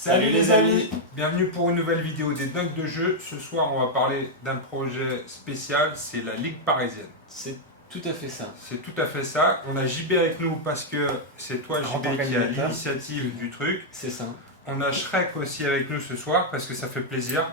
Salut les amis. Bienvenue pour une nouvelle vidéo des Dunks de jeu. Ce soir on va parler d'un projet spécial, c'est la Ligue parisienne. C'est tout à fait ça. C'est tout à fait ça. On a JB avec nous parce que c'est toi JB qui a l'initiative du truc. C'est ça. On a Shrek aussi avec nous ce soir parce que ça fait plaisir.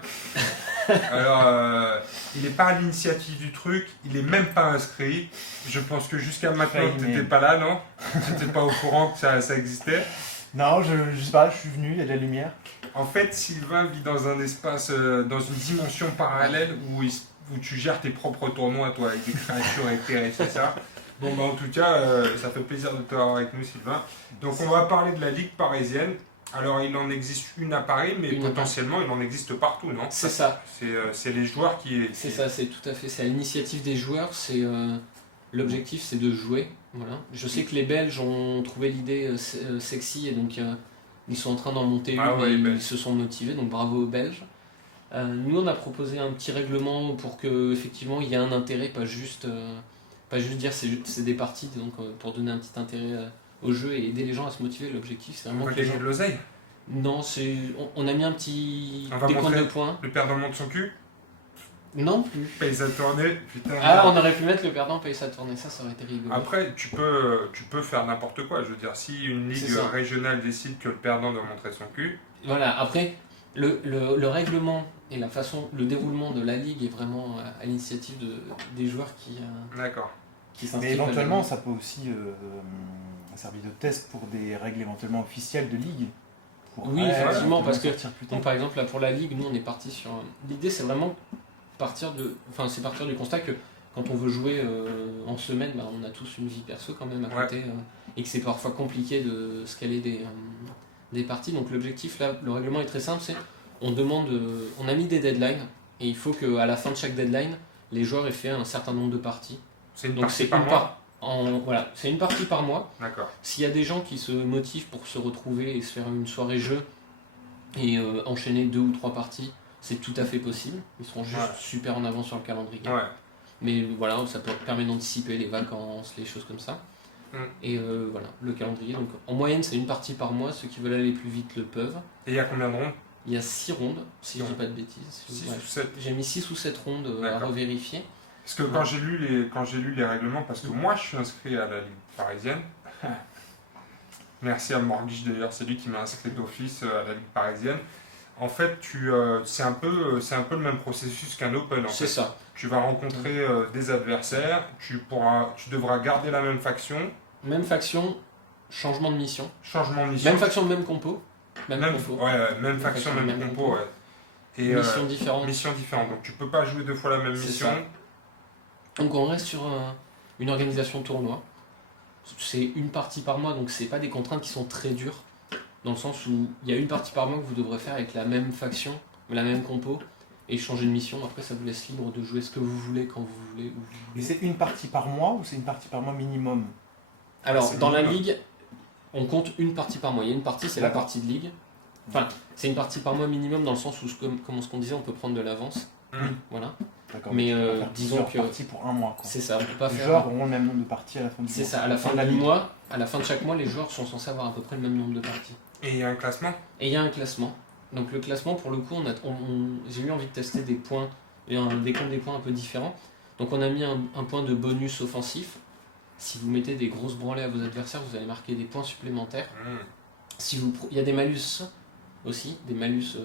Alors, il n'est pas à l'initiative du truc, il n'est même pas inscrit. Je pense que jusqu'à maintenant tu n'étais pas là, non? Tu n'étais pas au courant que ça existait. Non, je sais pas, je suis venu, il y a de la lumière. En fait, Sylvain vit dans un espace, dans une dimension parallèle où tu gères tes propres tournois, toi, avec des créatures éclairées, c'est ça. Bon, bah, en tout cas, ça fait plaisir de te voir avec nous, Sylvain. Donc, on va parler de la Ligue parisienne. Alors, il en existe une à Paris, mais potentiellement, il en existe partout, non? C'est ça. C'est les joueurs qui... C'est ça, c'est tout à fait. C'est à l'initiative des joueurs. L'objectif, c'est de jouer. Voilà. Je sais que les Belges ont trouvé l'idée sexy et donc ils sont en train d'en monter une et ils se sont motivés. Donc bravo aux Belges. Nous, on a proposé un petit règlement pour que effectivement il y ait un intérêt, pas juste dire c'est des parties. Donc pour donner un petit intérêt au jeu et aider les gens à se motiver. L'objectif, c'est vraiment que les gens de l'oseille. Non, on a mis un petit décompte de points. Le perdant monte son cul. Non plus. Paye sa tournée, putain. Ah, on aurait pu mettre le perdant paye sa tournée, ça aurait été rigolo. Après, tu peux faire n'importe quoi. Je veux dire, si une ligue régionale décide que le perdant doit montrer son cul. Voilà, après, le règlement et la façon, le déroulement de la ligue est vraiment à l'initiative des joueurs D'accord. Qui s'inscrivent. Mais éventuellement, ça peut aussi servir de test pour des règles éventuellement officielles de ligue. Oui, effectivement, parce que, donc, par exemple, là, pour la ligue, nous, on est parti sur... L'idée, c'est vraiment partir du constat que quand on veut jouer en semaine, bah, on a tous une vie perso quand même à côté et que c'est parfois compliqué de scaler des parties. Donc l'objectif là, le règlement est très simple, c'est on a mis des deadlines et il faut qu'à la fin de chaque deadline, les joueurs aient fait un certain nombre de parties. C'est une partie par mois. Voilà, c'est une partie par mois. D'accord. S'il y a des gens qui se motivent pour se retrouver et se faire une soirée jeu et enchaîner 2 ou 3 parties, c'est tout à fait possible. Ils seront juste super en avance sur le calendrier. Ouais. Mais voilà, ça permet d'anticiper les vacances, les choses comme ça. Et voilà, le calendrier. Donc en moyenne, c'est une partie par mois. Ceux qui veulent aller plus vite le peuvent. Et il y a combien de rondes? Il y a 6 rondes, si je dis pas de bêtises. 6 ou 7. J'ai mis 6 ou 7 rondes à revérifier. Parce que quand j'ai lu les règlements, parce que moi je suis inscrit à la Ligue parisienne. Merci à Morguiche d'ailleurs, c'est lui qui m'a inscrit d'office à la Ligue parisienne. En fait, c'est un peu le même processus qu'un Open. C'est ça. Tu vas rencontrer des adversaires, tu devras garder la même faction. Même faction, changement de mission. Changement de mission. Même faction, même compo. Même faction, même compo. Ouais. Et mission différente. Mission différente. Donc tu peux pas jouer 2 fois la même mission. Ça. Donc on reste sur une organisation tournoi. C'est une partie par mois, donc c'est pas des contraintes qui sont très dures. Dans le sens où il y a une partie par mois que vous devrez faire avec la même faction, la même compo, et changer de mission. Après, ça vous laisse libre de jouer ce que vous voulez, quand vous voulez. Et c'est une partie par mois ou c'est une partie par mois minimum? Alors, dans la ligue, on compte une partie par mois. Il y a une partie, c'est la partie de ligue. Enfin, c'est une partie par mois minimum dans le sens où, comme ce qu'on disait, on peut prendre de l'avance. Voilà. Mais disons que parties pour un mois. C'est ça, on peut pas les faire. Les joueurs auront le même nombre de parties à la fin du mois. C'est ça, à la fin du mois, à la fin de chaque mois, les joueurs sont censés avoir à peu près le même nombre de parties. Et il y a un classement? Et il y a un classement. Donc le classement, pour le coup, j'ai eu envie de tester des points et un décompte des points un peu différents. Donc on a mis un point de bonus offensif. Si vous mettez des grosses branlées à vos adversaires, vous allez marquer des points supplémentaires. Il y a des malus aussi, des malus.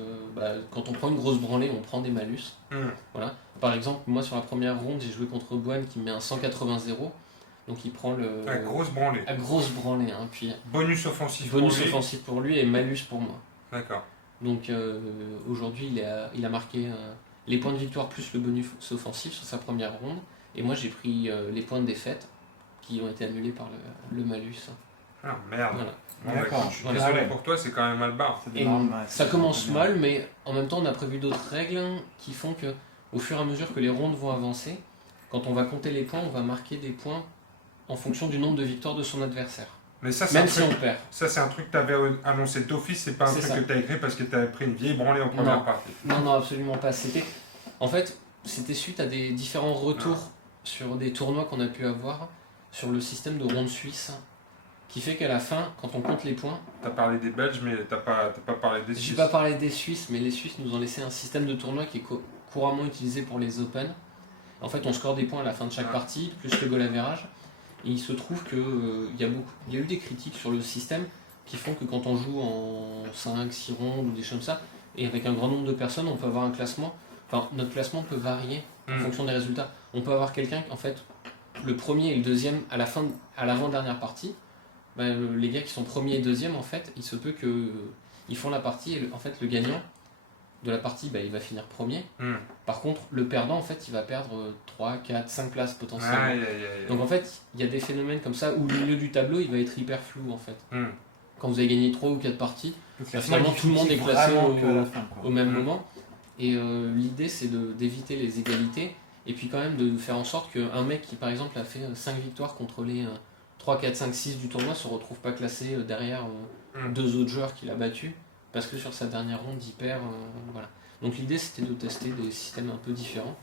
Quand on prend une grosse branlée, on prend des malus. Voilà. Par exemple, moi sur la première ronde, j'ai joué contre Boine qui met un 180-0. Donc il prend la grosse branlée. La grosse branlée, hein, puis bonus offensif pour lui et malus pour moi. D'accord. Donc aujourd'hui, il a marqué les points de victoire plus le bonus offensif sur sa première ronde. Et moi, j'ai pris les points de défaite qui ont été annulés par le malus. Ah merde. Voilà. D'accord. Je suis désolé pour toi, c'est quand même mal barre. Ça commence mal, mais en même temps, on a prévu d'autres règles qui font que, au fur et à mesure que les rondes vont avancer, quand on va compter les points, on va marquer des points en fonction du nombre de victoires de son adversaire. Mais ça, même si on perd. Ça, c'est un truc que tu avais annoncé d'office, c'est pas un truc que tu as écrit parce que tu avais pris une vieille branlée en première partie. Non, absolument pas. C'était suite à des différents retours sur des tournois qu'on a pu avoir sur le système de ronde suisse qui fait qu'à la fin, quand on compte les points, T'as parlé des Belges, mais t'as pas parlé des j'ai Suisses. pas parlé des Suisses, mais les Suisses nous ont laissé un système de tournoi qui est couramment utilisé pour les Open. En fait, on score des points à la fin de chaque partie, plus le goal average. Et il se trouve qu'il y a eu des critiques sur le système qui font que quand on joue en 5, 6 rondes ou des choses comme ça, et avec un grand nombre de personnes, on peut avoir un classement. Enfin, notre classement peut varier en fonction des résultats. On peut avoir quelqu'un, en fait, le premier et le deuxième à l'avant-dernière partie, les gars qui sont premier et deuxième, en fait, il se peut qu'ils font la partie et en fait, le gagnant de la partie, il va finir premier. Par contre, le perdant, en fait, il va perdre 3, 4, 5 places potentiellement. Donc en fait, il y a des phénomènes comme ça où le milieu du tableau, il va être hyper flou en fait. Quand vous avez gagné 3 ou 4 parties, finalement tout le monde est classé au même moment. Et l'idée, c'est d'éviter les égalités et puis quand même de faire en sorte qu'un mec qui, par exemple, a fait 5 victoires contre les 3, 4, 5, 6 du tournoi se retrouve pas classé derrière 2 autres joueurs qu'il a battus parce que sur sa dernière ronde, il perd. Voilà. Donc l'idée, c'était de tester des systèmes un peu différents.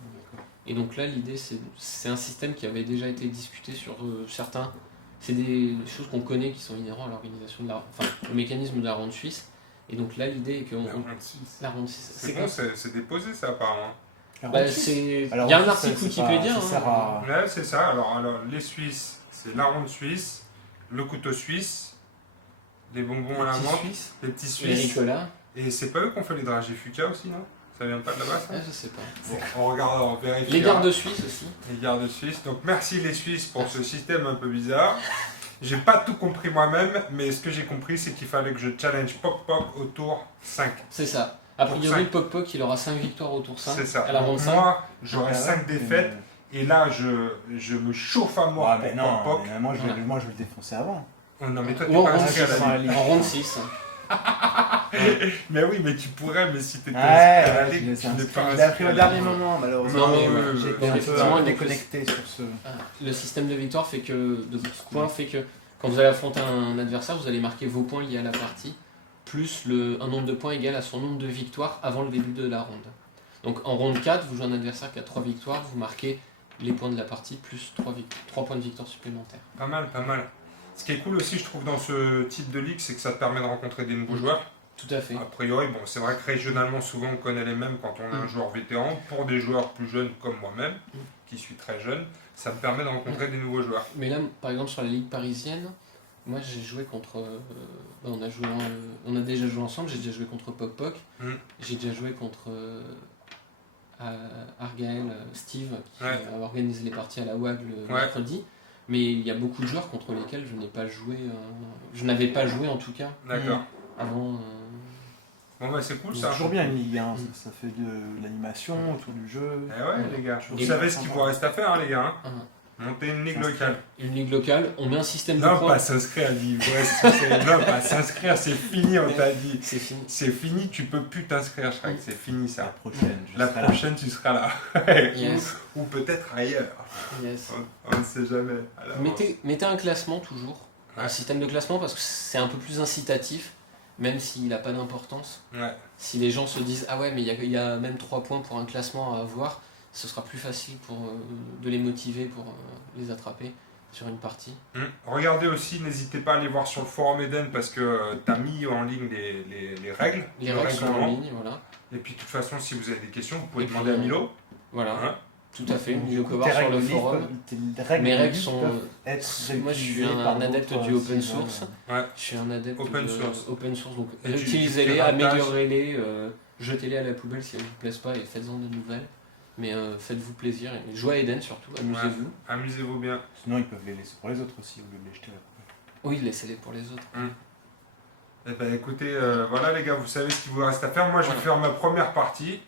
Et donc là, l'idée, c'est un système qui avait déjà été discuté sur certains. C'est des choses qu'on connaît qui sont inhérentes à l'organisation le mécanisme de la ronde suisse. Et donc là, l'idée est que la ronde 6. C'est bon, c'est déposé ça apparemment. Il y a un article Wikipédia. Ouais, c'est ça. Alors, les Suisses, c'est la ronde suisse, le couteau suisse, les bonbons à la menthe, les petits Suisses. Les Ricola. Et c'est pas eux qui ont fait les dragées Fuka aussi, non? Ça vient pas de là-bas, ça? Je sais pas. Bon, on regarde, on vérifie. Les gardes suisses aussi. Les gardes suisses. Donc merci les Suisses pour ce système un peu bizarre. J'ai pas tout compris moi-même, mais ce que j'ai compris, c'est qu'il fallait que je challenge Pok Pok au tour 5. C'est ça. A priori, Pok Pok, il aura 5 victoires au tour 5. C'est ça. À la ronde 5. Moi, j'aurai 5 défaites. Et là, je me chauffe à mort pour Pok Pok. Moi, je vais le défoncer avant. Oh, non, mais toi, t'es pas inscrit à la ligue. En ronde 6. Mais oui, mais tu pourrais, mais si t'étais inscrit à la ligue, tu n'es pas inscrit. Je l'ai appris au dernier moment, malheureusement. J'ai effectivement déconnecté sur ce. Le système de victoire fait que, de points fait que quand vous allez affronter un adversaire, vous allez marquer vos points liés à la partie, plus un nombre de points égal à son nombre de victoires avant le début de la ronde. Donc en ronde 4, vous jouez un adversaire qui a 3 victoires, vous marquez les points de la partie plus 3 points de victoire supplémentaires. Pas mal, pas mal. Ce qui est cool aussi, je trouve, dans ce type de ligue, c'est que ça te permet de rencontrer des nouveaux joueurs. Tout à fait. A priori, bon, c'est vrai que régionalement, souvent, on connaît les mêmes quand on est un joueur vétéran. Pour des joueurs plus jeunes comme moi-même, qui suis très jeune, ça me permet de rencontrer des nouveaux joueurs. Mais là, par exemple, sur la ligue parisienne, moi j'ai joué contre. On a déjà joué ensemble, j'ai déjà joué contre Pok Pok, j'ai déjà joué contre Argaël, Steve, qui a organisé les parties à la WAG le mercredi. Mais il y a beaucoup de joueurs contre lesquels je n'ai pas joué. Je n'avais pas joué en tout cas. D'accord. Avant. Bon bah c'est cool ça. C'est toujours bien une Ligue 1, ça fait de l'animation autour du jeu. Eh ouais les gars, vous savez ce qu'il vous reste à faire les gars. Monter une ligue locale. Une ligue locale, on met un système de points. Non, pas s'inscrire, dit. Non, pas s'inscrire, c'est fini, on t'a dit. C'est fini. C'est fini, tu peux plus t'inscrire, Shrek, c'est fini ça. La prochaine, tu seras là. Yes. Ou peut-être ailleurs. Yes. On ne sait jamais. Mettez un classement toujours. Un système de classement parce que c'est un peu plus incitatif. Même s'il n'a pas d'importance, si les gens se disent « Ah ouais, mais il y a même 3 points pour un classement à avoir », ce sera plus facile de les motiver pour les attraper sur une partie. Regardez aussi, n'hésitez pas à aller voir sur le forum Eden parce que tu as mis en ligne les règles. Les règles sont en ligne, voilà. Et puis de toute façon, si vous avez des questions, vous pouvez demander à Milo. Voilà. Tout à fait, Milo Kovar sur le forum. Mes règles sont. Moi je suis un adepte du open source. Je suis un adepte de open source. Donc utilisez-les, améliorez-les, jetez-les à la poubelle si elles ne vous plaisent pas et faites-en de nouvelles. Mais faites-vous plaisir. Et jouez à Eden surtout, amusez-vous. Amusez-vous bien. Sinon ils peuvent les laisser pour les autres aussi, au lieu de les jeter à la poubelle. Oui, laissez-les pour les autres. Eh ben écoutez, voilà les gars, vous savez ce qu'il vous reste à faire. Moi je vais faire ma première partie.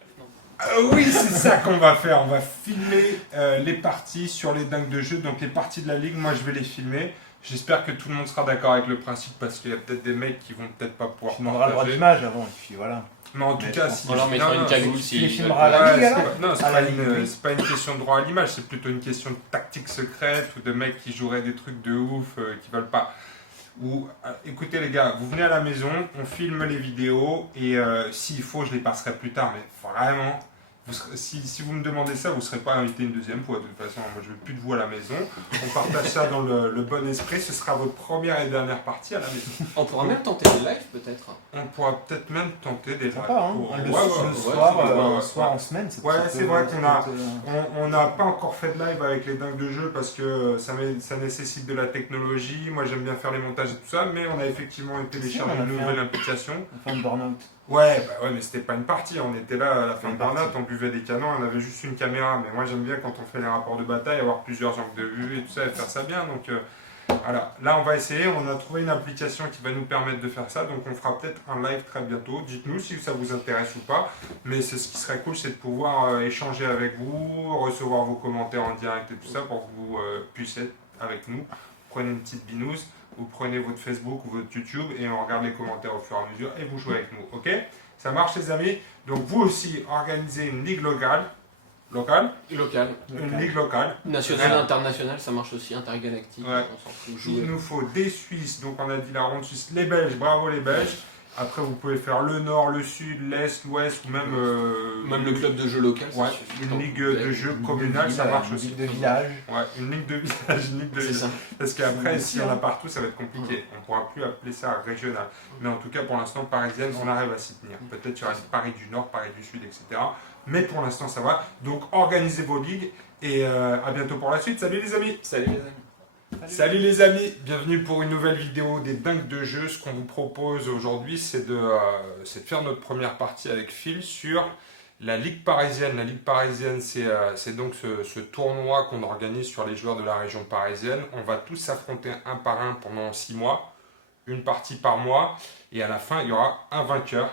Oui, c'est ça qu'on va faire. On va filmer les parties sur les dingues de jeu. Donc les parties de la ligue, moi je vais les filmer. J'espère que tout le monde sera d'accord avec le principe parce qu'il y a peut-être des mecs qui vont peut-être pas pouvoir partager. On aura le droit d'image avant et puis voilà. Mais en tout cas, si on leur mettra une cagoule si tu filmeras à la ligue alors. Non, c'est pas une question de droit à l'image, c'est plutôt une question de tactique secrète ou de mecs qui joueraient des trucs de ouf qui veulent pas. Ou écoutez les gars, vous venez à la maison, on filme les vidéos et s'il faut, je les passerai plus tard. Mais vraiment, si vous me demandez ça, vous ne serez pas invité une deuxième fois. De toute façon, moi je veux plus de vous à la maison. On partage ça dans le bon esprit. Ce sera votre première et dernière partie à la maison. On pourra même tenter des lives peut-être. On pourra peut-être même tenter des Sympa, lives. hein. Le Ouais, soir en semaine, Ouais, c'est vrai qu'on a- peut être, On n'a pas encore fait de live avec les dingues de jeu parce que ça nécessite de la technologie. Moi j'aime bien faire les montages et tout ça, mais on a effectivement téléchargé on a une fait nouvelle application. fin de burn-out. Ouais, mais c'était pas une partie. On était là à la fin de Une burn-out, partie. on buvait des canons, on avait juste une caméra. Mais moi j'aime bien quand on fait les rapports de bataille, avoir plusieurs angles de vue et tout ça et faire ça bien. Donc voilà, là on va essayer. On a trouvé une application qui va nous permettre de faire ça. Donc on fera peut-être un live très bientôt. Dites-nous si ça vous intéresse ou pas. Mais ce qui serait cool, c'est de pouvoir échanger avec vous, recevoir vos commentaires en direct et tout ça pour que vous puissiez être avec nous. Prenez une petite binouse. Vous prenez votre Facebook ou votre YouTube et on regarde les commentaires au fur et à mesure et vous jouez avec nous, ok? Ça marche les amis? Donc vous aussi organisez une ligue locale, Local. une ligue locale. National, Ouais. international, ça marche aussi, intergalactique, Ouais. on s'en fout. Il Jouer. nous faut des Suisses, donc on a dit la ronde suisse, les Belges, bravo les Belges. Après vous pouvez faire le nord, le sud, l'est, l'ouest ou même... Même le club de jeu local, ça Ouais, suffit. une Donc, ligue vous de avez- jeu Une communale, ligue ça de marche village, aussi. Une ligue de village. Ouais, une ligue de village, une ligue de C'est village. ça. Parce qu'après, Oui, s'il y en a partout, ça va être compliqué. On ne pourra plus appeler ça régional. Mais en tout cas, pour l'instant, parisienne, on arrive à s'y tenir. Peut-être qu'il y aura Paris du Nord, Paris du Sud, etc. Mais pour l'instant, ça va. Donc, organisez vos ligues et à bientôt pour la suite. Salut les amis! Salut les amis. Salut les amis, bienvenue pour une nouvelle vidéo des dingues de jeu. Ce qu'on vous propose aujourd'hui, c'est de faire notre première partie avec Phil sur la Ligue parisienne. La Ligue parisienne, c'est donc ce tournoi qu'on organise sur les joueurs de la région parisienne. On va tous s'affronter un par un pendant 6 mois, une partie par mois, et à la fin, il y aura un vainqueur.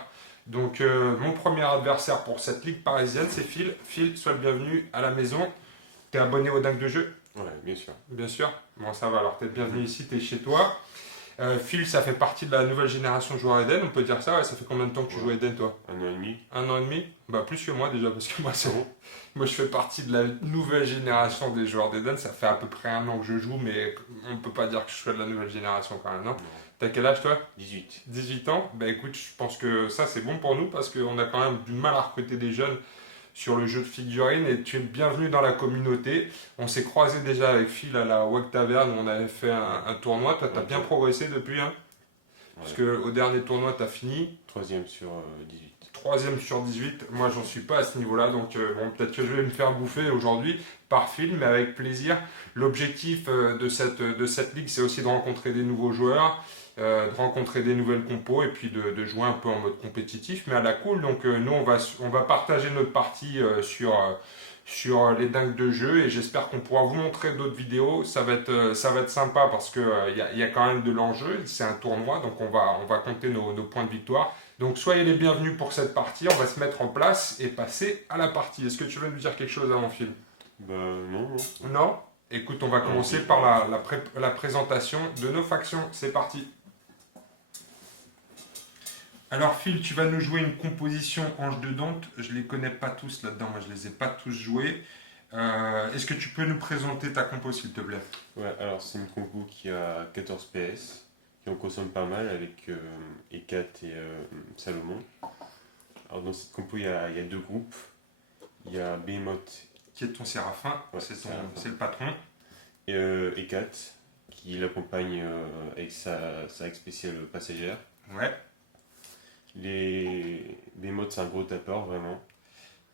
Donc mon premier adversaire pour cette Ligue parisienne, c'est Phil. Phil, sois le bienvenu à la maison. T'es abonné aux dingues de jeu? Ouais, bien sûr. Bien sûr. Bon, ça va, alors t'es bienvenu ici, t'es chez toi. Phil, ça fait partie de la nouvelle génération de joueurs Eden, on peut dire ça, ouais, ça fait combien de temps que tu joues à Eden, toi? 1 an et demi. 1 an et demi? Bah, plus que moi déjà, parce que moi, moi je fais partie de la nouvelle génération des joueurs d'Eden, ça fait à peu près 1 an que je joue, mais on peut pas dire que je sois de la nouvelle génération quand même, non? Non. T'as quel âge, toi? 18. 18 ans? Bah écoute, je pense que ça c'est bon pour nous, parce qu'on a quand même du mal à recruter des jeunes sur le jeu de figurines et tu es bienvenu dans la communauté. On s'est croisé déjà avec Phil à la WAG Taverne où on avait fait un tournoi. Toi, tu as bien progressé depuis, hein? Parce qu'au dernier tournoi, tu as fini 3ème sur 18. 3e sur 18. Moi, j'en suis pas à ce niveau-là. Donc, bon, peut-être que je vais me faire bouffer aujourd'hui par Phil, mais avec plaisir. L'objectif de cette ligue, c'est aussi de rencontrer des nouveaux joueurs. De rencontrer des nouvelles compos et puis de jouer un peu en mode compétitif mais à la cool. Donc nous on va partager notre partie sur les dingues de jeu et j'espère qu'on pourra vous montrer d'autres vidéos. Ça va être sympa parce que y a quand même de l'enjeu, c'est un tournoi donc on va compter nos points de victoire. Donc soyez les bienvenus pour cette partie, on va se mettre en place et passer à la partie. Est-ce que tu veux nous dire quelque chose avant Phil? Bah non, non. Non? Écoute, on va commencer par la présentation de nos factions. C'est parti. Alors Phil, tu vas nous jouer une composition Ange de Dante. Je les connais pas tous là-dedans, moi je les ai pas tous joués. Est-ce que tu peux nous présenter ta compo s'il te plaît? Ouais, alors c'est une compo qui a 14 PS, qui en consomme pas mal avec E4 et Salomon. Alors dans cette compo, il y a 2 groupes. Il y a Behemoth Qui est ton Séraphin? Ouais, c'est Séraphin. le patron. et E4 qui l'accompagne avec sa spéciale passagère. Ouais. Les Behemoth, c'est un gros tapeur vraiment.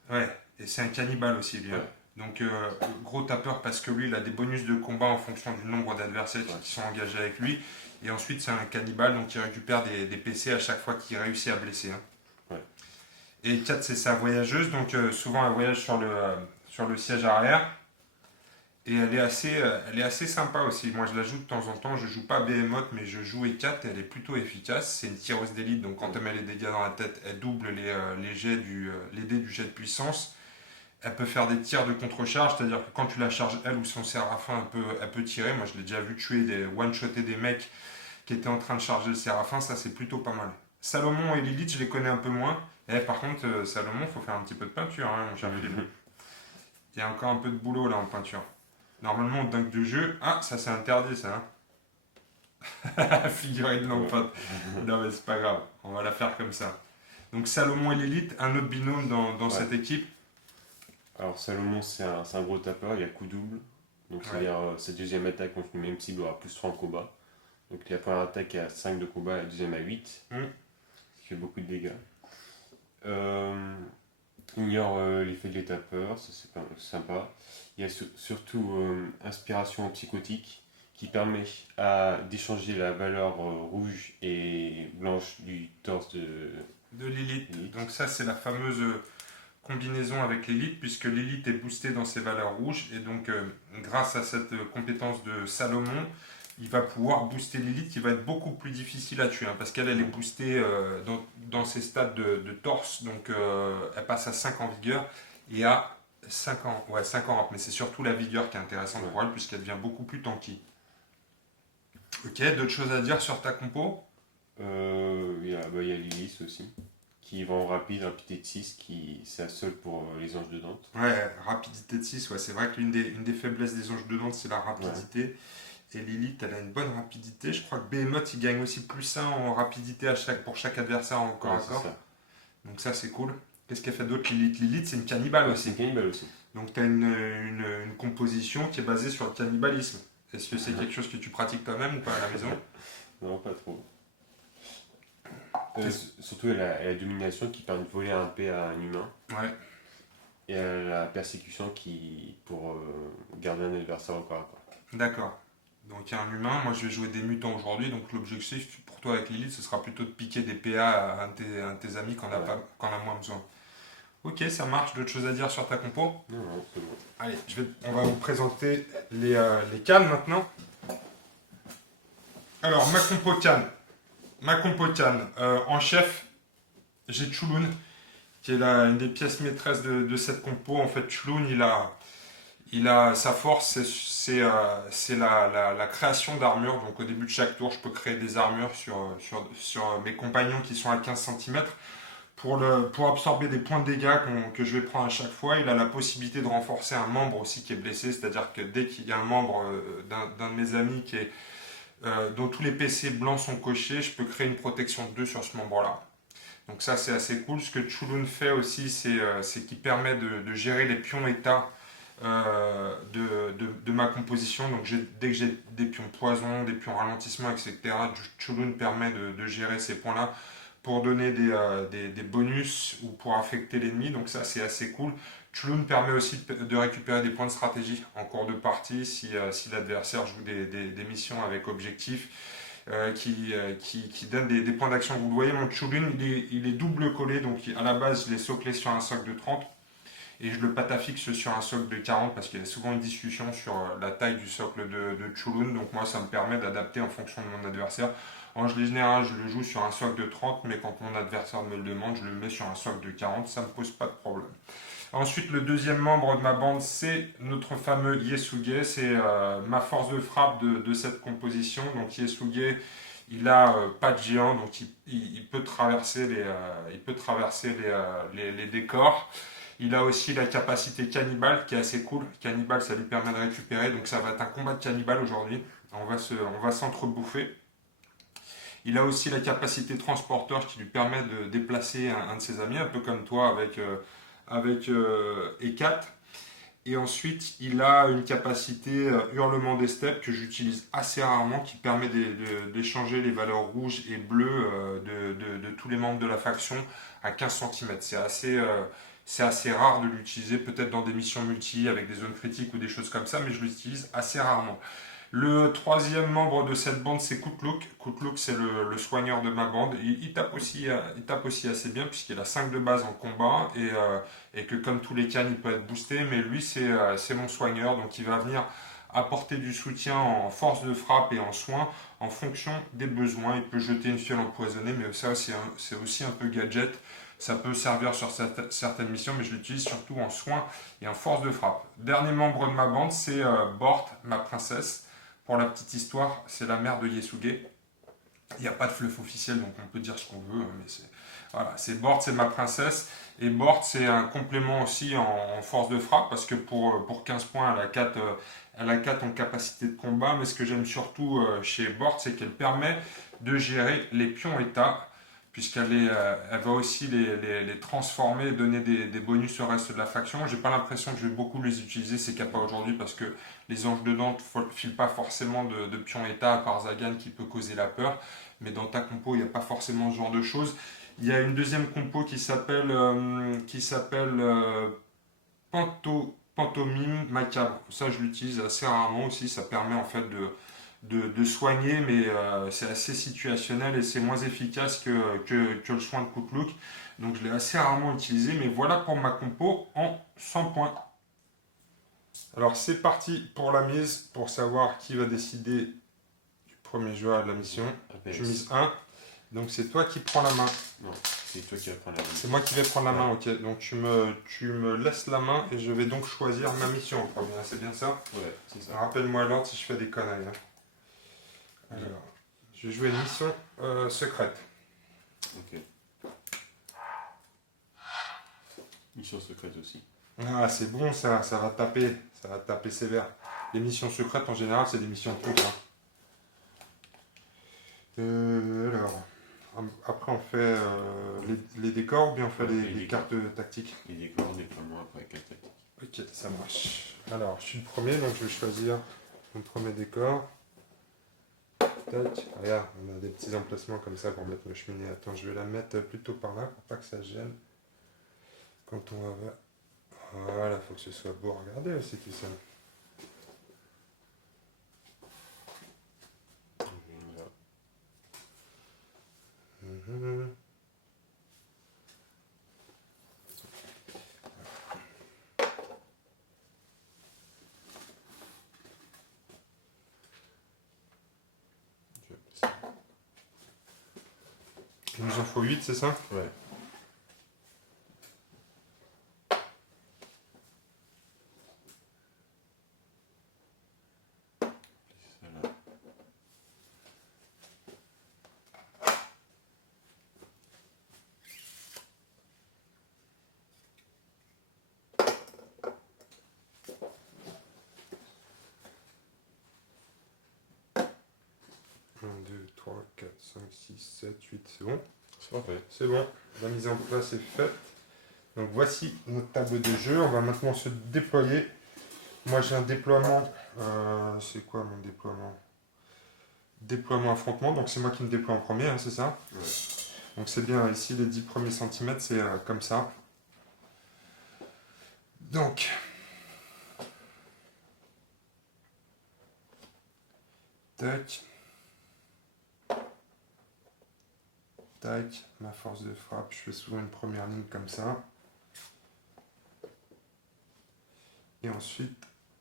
Ouais. Et c'est un cannibale aussi lui. Ouais. Donc gros tapeur parce que lui il a des bonus de combat en fonction du nombre d'adversaires qui sont engagés avec lui. Et ensuite c'est un cannibale donc il récupère des PC à chaque fois qu'il réussit à blesser. Hein. Ouais. Et 4 c'est sa voyageuse donc souvent elle voyage sur le siège arrière. Et elle est assez sympa aussi. Moi je la joue de temps en temps. Je joue pas Behemoth mais je joue E4 et elle est plutôt efficace. C'est une tireuse d'élite donc quand elle met les dégâts dans la tête elle double les dés du jet de puissance. Elle peut faire des tirs de contre-charge, c'est-à-dire que quand tu la charges elle ou son Séraphin, elle peut tirer. Moi je l'ai déjà vu tuer one-shotter des mecs qui étaient en train de charger le Séraphin, ça c'est plutôt pas mal. Salomon et Lilith je les connais un peu moins. Par contre Salomon faut faire un petit peu de peinture hein, mon cher Philippe. Il y a encore un peu de boulot là en peinture. Normalement au dingue de jeu, ça c'est interdit ça. Hein. Figurine lampote. Non mais c'est pas grave, on va la faire comme ça. Donc Salomon et Lilith, un autre binôme dans Ouais. cette équipe. Alors Salomon, c'est un gros tapeur, il a coup double. Donc c'est-à-dire sa deuxième attaque contre une même cible aura plus 3 en combat. Donc la première attaque à 5 de combat, la deuxième à 8. Mm. Ce qui fait beaucoup de dégâts. Ignore l'effet de l'état peur, ça c'est sympa. Il y a surtout inspiration psychotique qui permet d'échanger la valeur rouge et blanche du torse De l'élite. Lilith. Donc ça, c'est la fameuse combinaison avec l'élite, puisque l'élite est boostée dans ses valeurs rouges, et donc grâce à cette compétence de Salomon, il va pouvoir booster l'élite qui va être beaucoup plus difficile à tuer, hein, parce qu'elle est boostée dans ses stades de torse, donc elle passe à 5 en vigueur et à 5 ans, ouais, 5 en rap, mais c'est surtout la vigueur qui est intéressante pour elle, puisqu'elle devient beaucoup plus tanky. Ok, d'autres choses à dire sur ta compo? Il y a Lilith aussi, qui va en rapidité de 6, c'est la seule pour les anges de Dante. Ouais, rapidité de 6, ouais, c'est vrai que une des faiblesses des anges de Nantes, c'est la rapidité. Et Lilith, elle a une bonne rapidité. Je crois que Behemoth, il gagne aussi plus 1 en rapidité pour chaque adversaire en corps à C'est corps. ça. Donc ça, c'est cool. Qu'est-ce qu'elle fait d'autre, Lilith? Lilith, c'est une cannibale C'est aussi. une cannibale aussi. Donc tu as une composition qui est basée sur le cannibalisme. Est-ce que c'est quelque chose que tu pratiques toi-même ou pas à la maison? Non, pas trop. Surtout, elle a la domination qui permet de voler un P à un humain. Ouais. Et elle a la persécution pour garder un adversaire au corps à corps. D'accord. Donc il y a un humain, moi je vais jouer des mutants aujourd'hui, donc l'objectif pour toi avec Lilith, ce sera plutôt de piquer des PA à un de tes amis quand on a moins besoin. Ok, ça marche. D'autres choses à dire sur ta compo? Non, c'est bon. Allez, on va vous présenter les cannes maintenant. Alors, ma compo canne. En chef, j'ai Chulun, qui est une des pièces maîtresses de cette compo. En fait, Chulun, il a sa force, c'est la création d'armure. Donc, au début de chaque tour, je peux créer des armures sur mes compagnons qui sont à 15 cm. Pour absorber des points de dégâts que je vais prendre à chaque fois, il a la possibilité de renforcer un membre aussi qui est blessé, c'est-à-dire que dès qu'il y a un membre d'un de mes amis dont tous les PC blancs sont cochés, je peux créer une protection de 2 sur ce membre-là. Donc ça, c'est assez cool. Ce que Chulun fait aussi, c'est qu'il permet de gérer les pions état de ma composition. Donc dès que j'ai des pions poison, des pions ralentissement, etc., Chulun permet de gérer ces points-là pour donner des bonus ou pour affecter l'ennemi, donc ça c'est assez cool. Chulun permet aussi de récupérer des points de stratégie en cours de partie si l'adversaire joue des missions avec objectif qui donnent des points d'action. Vous le voyez, mon Chulun il est double collé, donc à la base je l'ai soclé sur un socle de 30 et je le patafixe sur un socle de 40 parce qu'il y a souvent une discussion sur la taille du socle de Chulun, donc moi ça me permet d'adapter en fonction de mon adversaire. En général, je le joue sur un socle de 30, mais quand mon adversaire me le demande, je le mets sur un socle de 40, ça ne me pose pas de problème. Ensuite, le deuxième membre de ma bande, c'est notre fameux Yesuge, c'est ma force de frappe de cette composition. Donc Yesuge, il a pas de géant, donc il peut traverser les décors. Il a aussi la capacité cannibale qui est assez cool. Cannibale, ça lui permet de récupérer, donc ça va être un combat de cannibale aujourd'hui. On va s'entrebouffer. Il a aussi la capacité transporteur qui lui permet de déplacer un de ses amis, un peu comme toi avec E4. Et ensuite, il a une capacité hurlement des steppes que j'utilise assez rarement, qui permet d'échanger les valeurs rouges et bleues de tous les membres de la faction à 15 cm. C'est assez rare de l'utiliser, peut-être dans des missions multi avec des zones critiques ou des choses comme ça, mais je l'utilise assez rarement. Le troisième membre de cette bande, c'est Kutluk. Kutluk, c'est le soigneur de ma bande. Il tape aussi assez bien, puisqu'il a 5 de base en combat, et que comme tous les cannes, il peut être boosté, mais lui, c'est mon soigneur, donc il va venir apporter du soutien en force de frappe et en soin, en fonction des besoins. Il peut jeter une fiole empoisonnée, mais ça, c'est aussi un peu gadget. Ça peut servir sur certaines missions, mais je l'utilise surtout en soin et en force de frappe. Dernier membre de ma bande, c'est Bort, ma princesse. Pour la petite histoire, c'est la mère de Yesuge. Il n'y a pas de fluff officiel, donc on peut dire ce qu'on veut, mais c'est Bort, c'est ma princesse. Et Bort, c'est un complément aussi en force de frappe, parce que pour 15 points, elle a 4 en capacité de combat. Mais ce que j'aime surtout chez Bort, c'est qu'elle permet de gérer les pions état elle va aussi les transformer et donner des bonus au reste de la faction. J'ai pas l'impression que je vais beaucoup les utiliser ces capas aujourd'hui parce que les anges dedans ne filent pas forcément de pion état à part Zagan qui peut causer la peur. Mais dans ta compo, il n'y a pas forcément ce genre de choses. Il y a une deuxième compo qui s'appelle Pantomime Macabre. Ça, je l'utilise assez rarement aussi. Ça permet en fait de soigner, mais c'est assez situationnel et c'est moins efficace que le soin de Cooklook. Donc je l'ai assez rarement utilisé, mais voilà pour ma compo en 100 points. Alors c'est parti pour la mise, pour savoir qui va décider du premier joueur de la mission. APS. Je mise 1, donc c'est toi qui prends la main. Non, c'est toi qui vas prendre la main. C'est moi qui vais prendre la main, ok. Donc tu me laisses la main et je vais donc choisir ma mission en premier, c'est bien ça? Ouais, c'est ça. Rappelle-moi l'ordre si je fais des conneries. Hein. Alors, je vais jouer une mission secrète. Ok. Mission secrète aussi. Ah, c'est bon ça va taper sévère. Les missions secrètes en général, c'est des missions de trucs. Alors, après on fait les décors ou bien on fait les cartes tactiques? Les décors, déploiement après 4 tactiques. Ok, ça marche. Alors, je suis le premier, donc je vais choisir mon premier décor. Tac, regarde, on a des petits emplacements comme ça pour mettre nos cheminées. Attends, je vais la mettre plutôt par là pour pas que ça gêne. Quand on va... Voilà, faut que ce soit beau à regarder aussi tout ça. Voilà. Mhm. Je vais passer. Il nous en faut 8, c'est ça? Ouais. Ça là. Un, 2, 3, 4, 5, 6, 7, 8, c'est bon? C'est parfait. C'est bon, la mise en place est faite. Donc voici notre table de jeu, on va maintenant se déployer. Moi j'ai un déploiement, c'est quoi mon déploiement? Déploiement affrontement, donc c'est moi qui me déploie en premier, hein, c'est ça? Ouais. Donc c'est bien, ici les 10 premiers centimètres, c'est comme ça. Donc, tac, tac, ma force de frappe, je fais souvent une première ligne comme ça. Et ensuite,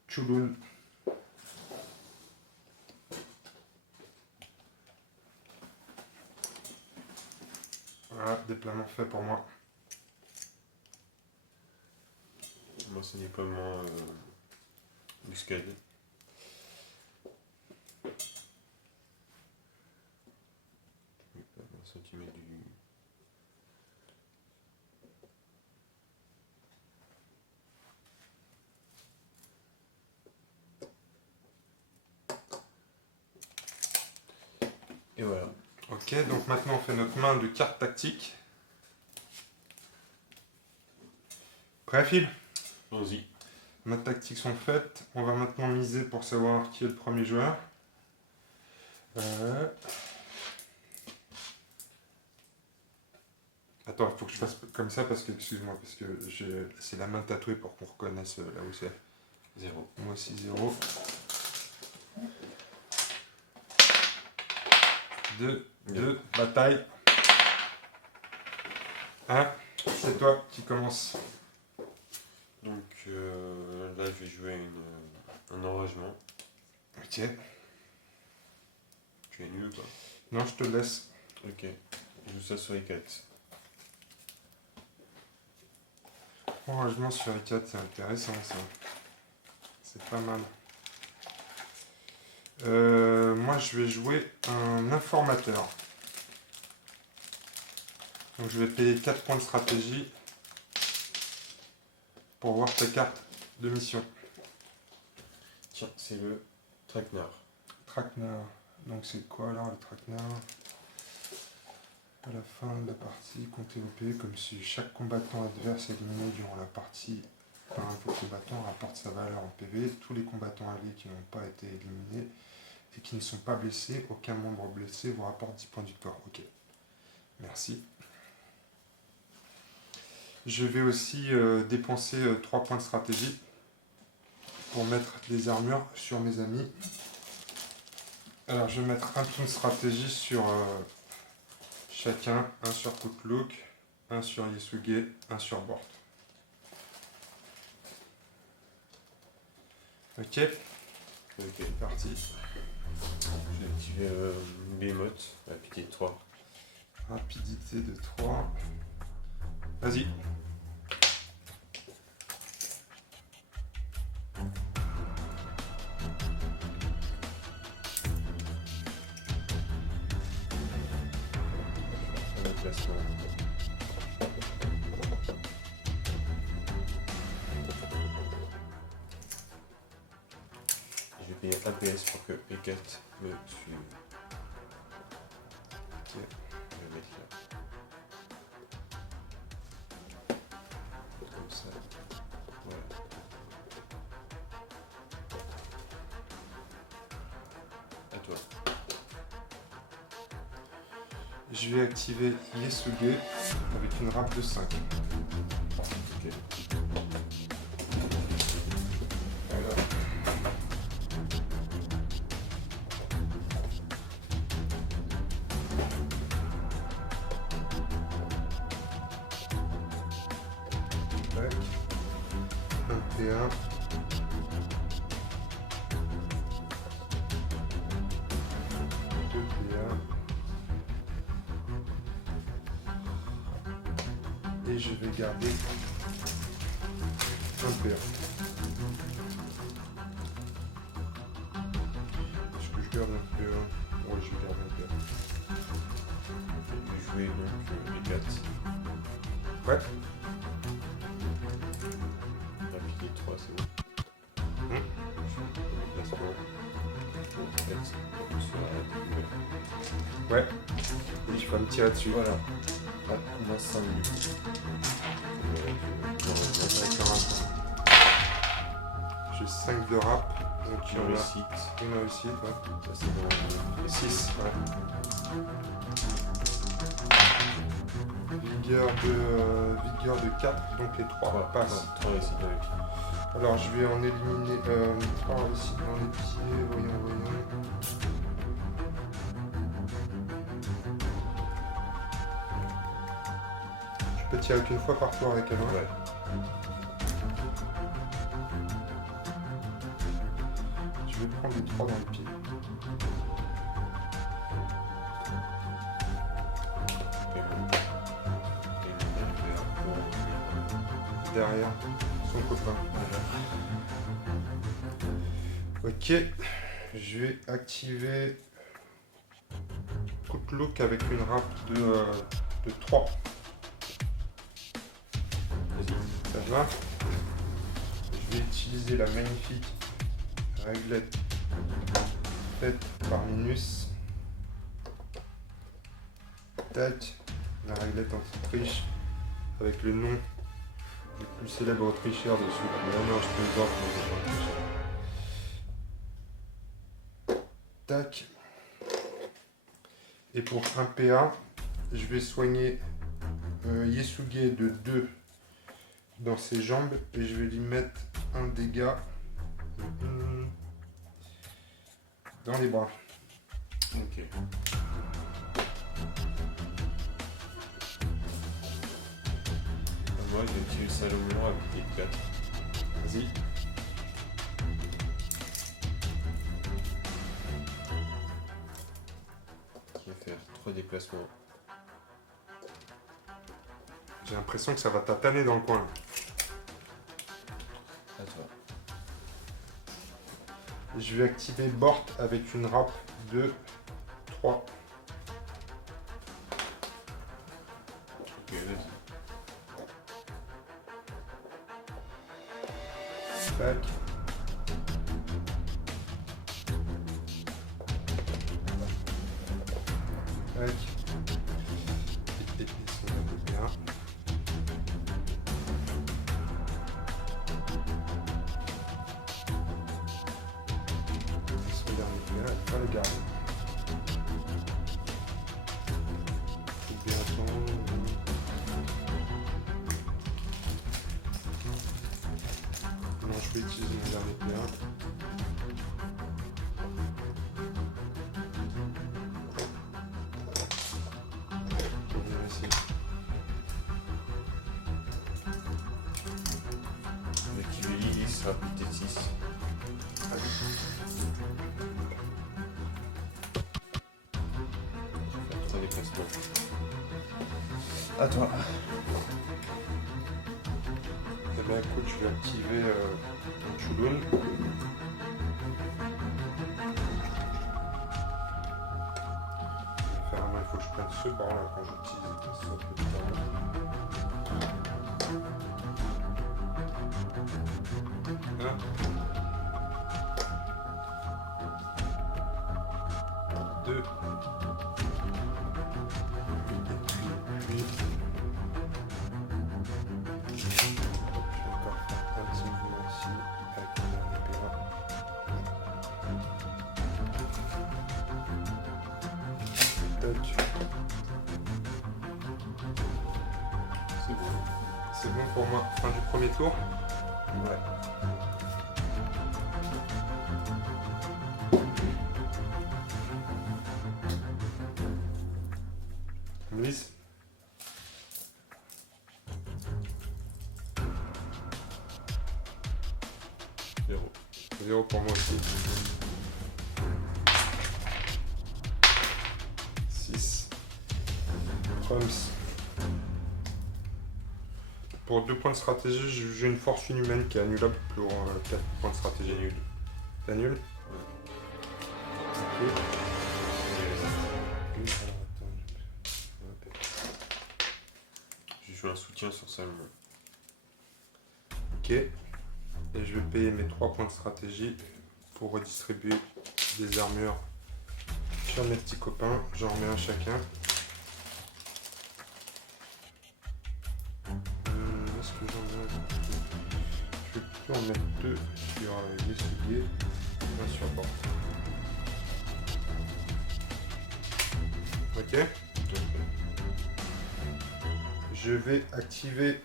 Tchouloun. Voilà, déploiement fait pour moi. Moi, c'est déploiement muscade. Un centimètre du... Et voilà. Ok, donc maintenant on fait notre main de carte tactique. Prêt, Phil? Allons-y. Nos tactiques sont faites. On va maintenant miser pour savoir qui est le premier joueur. Attends, il faut que je fasse comme ça parce que, excuse-moi, parce que c'est la main tatouée pour qu'on reconnaisse là où c'est. 0. Moi aussi 0. 2, bataille. 1, c'est toi qui commence. Donc là, je vais jouer un enragement. Ok. Tu es nul ou pas? Non, je te laisse. Ok. Je joue ça sur les 4. Enragement sur les 4, c'est intéressant ça. C'est pas mal. Moi, je vais jouer un informateur. Donc, je vais payer 4 points de stratégie pour voir ta carte de mission. Tiens, c'est le traquenard. Traquenard. Donc, c'est quoi alors le traquenard? À la fin de la partie, comptez OP comme si chaque combattant adverse éliminé durant la partie par un faux combattant rapporte sa valeur en PV. Tous les combattants alliés qui n'ont pas été éliminés et qui ne sont pas blessés, aucun membre blessé vous rapporte 10 points de victoire. Ok, merci. Je vais aussi dépenser 3 points de stratégie pour mettre des armures sur mes amis. Alors je vais mettre un point de stratégie sur chacun, un sur Kutluk, un sur Yasuge, un sur Bort. Ok, Ok. parti. Je vais activer Behemoth, rapidité de 3. Rapidité de 3. Vas-y. Un déplacement. Je vais payer 1 PS pour que E4 me suive. Ok. Je vais mettre là. Comme ça. Voilà. À toi. Je vais activer Yasuge avec une râpe de 5. Ok. Voilà. Tac. Un P1. Deux P1. Et je vais garder un P1. Est-ce que je garde un P1? Ouais, je vais garder un P1. Je vais jouer donc E4. Ouais. Rapidité de 3, c'est bon. Déplacement. Ouais. Et tu vas me tirer dessus. Voilà. Pas combat 5 minutes. Avec un rap. J'ai 5 de rap. Donc il y en a Réussite. une réussite. Ouais. Ça c'est bon. Et 6. Ouais. Vigueur de 4. Donc les 3 passent. 3 réussites avec. Alors je vais en éliminer 3 réussites dans les pieds. Voyons. Je peux tirer qu'une fois par tour avec elle. Hein. Ouais. Je vais prendre les 3 dans les pieds. Et bon. Derrière son copain. Ok, je vais activer Kutluk avec une râpe de 3. Vas-y. Ça va. Je vais utiliser la magnifique réglette faite par Minus. Tac, la réglette anti-triche avec le nom du plus célèbre tricheur dessus. Non, je plaisante, mais c'est pas un tricheur. Tac. Et pour un PA, je vais soigner Yasuge de 2 dans ses jambes et je vais lui mettre un dégât dans les bras. Ok. Moi, je vais tuer le Salomon avec les 4. Vas-y. Je vais faire 3 déplacements. J'ai l'impression que ça va tataner dans le coin. À toi. Je vais activer Bort avec une râpe de 3. Ok, vas-y. Tac. Tac. pas les garder. Faut bien attendre. Non, je vais utiliser mon dernier plat. On va ici. Le Kiveli sera peut-être 6. Je vais faire 3 déplacements. À toi. Eh bien écoute, je vais activer Chouloun. Il faut que je prenne ce bord là quand j'utilise ça peut être pas mal. 1, 2, puis je vais encore faire un petit mouvement ici avec le dernier périn. Tac. C'est bon. C'est bon pour moi, fin du premier tour. Ouais. Louise. 0 pour moi aussi. 6. Proms. Pour 2 points de stratégie, j'ai une force inhumaine qui est annulable pour 4 points de stratégie nuls. T'annules? Ok. Je joue un soutien sur Salomon. Ok. Et je vais payer mes 3 points de stratégie pour redistribuer des armures sur mes petits copains. J'en remets un chacun. Est-ce que j'en ai un? Je vais plutôt en mettre 2 sur les souliers, un sur porte. Ok. Je vais activer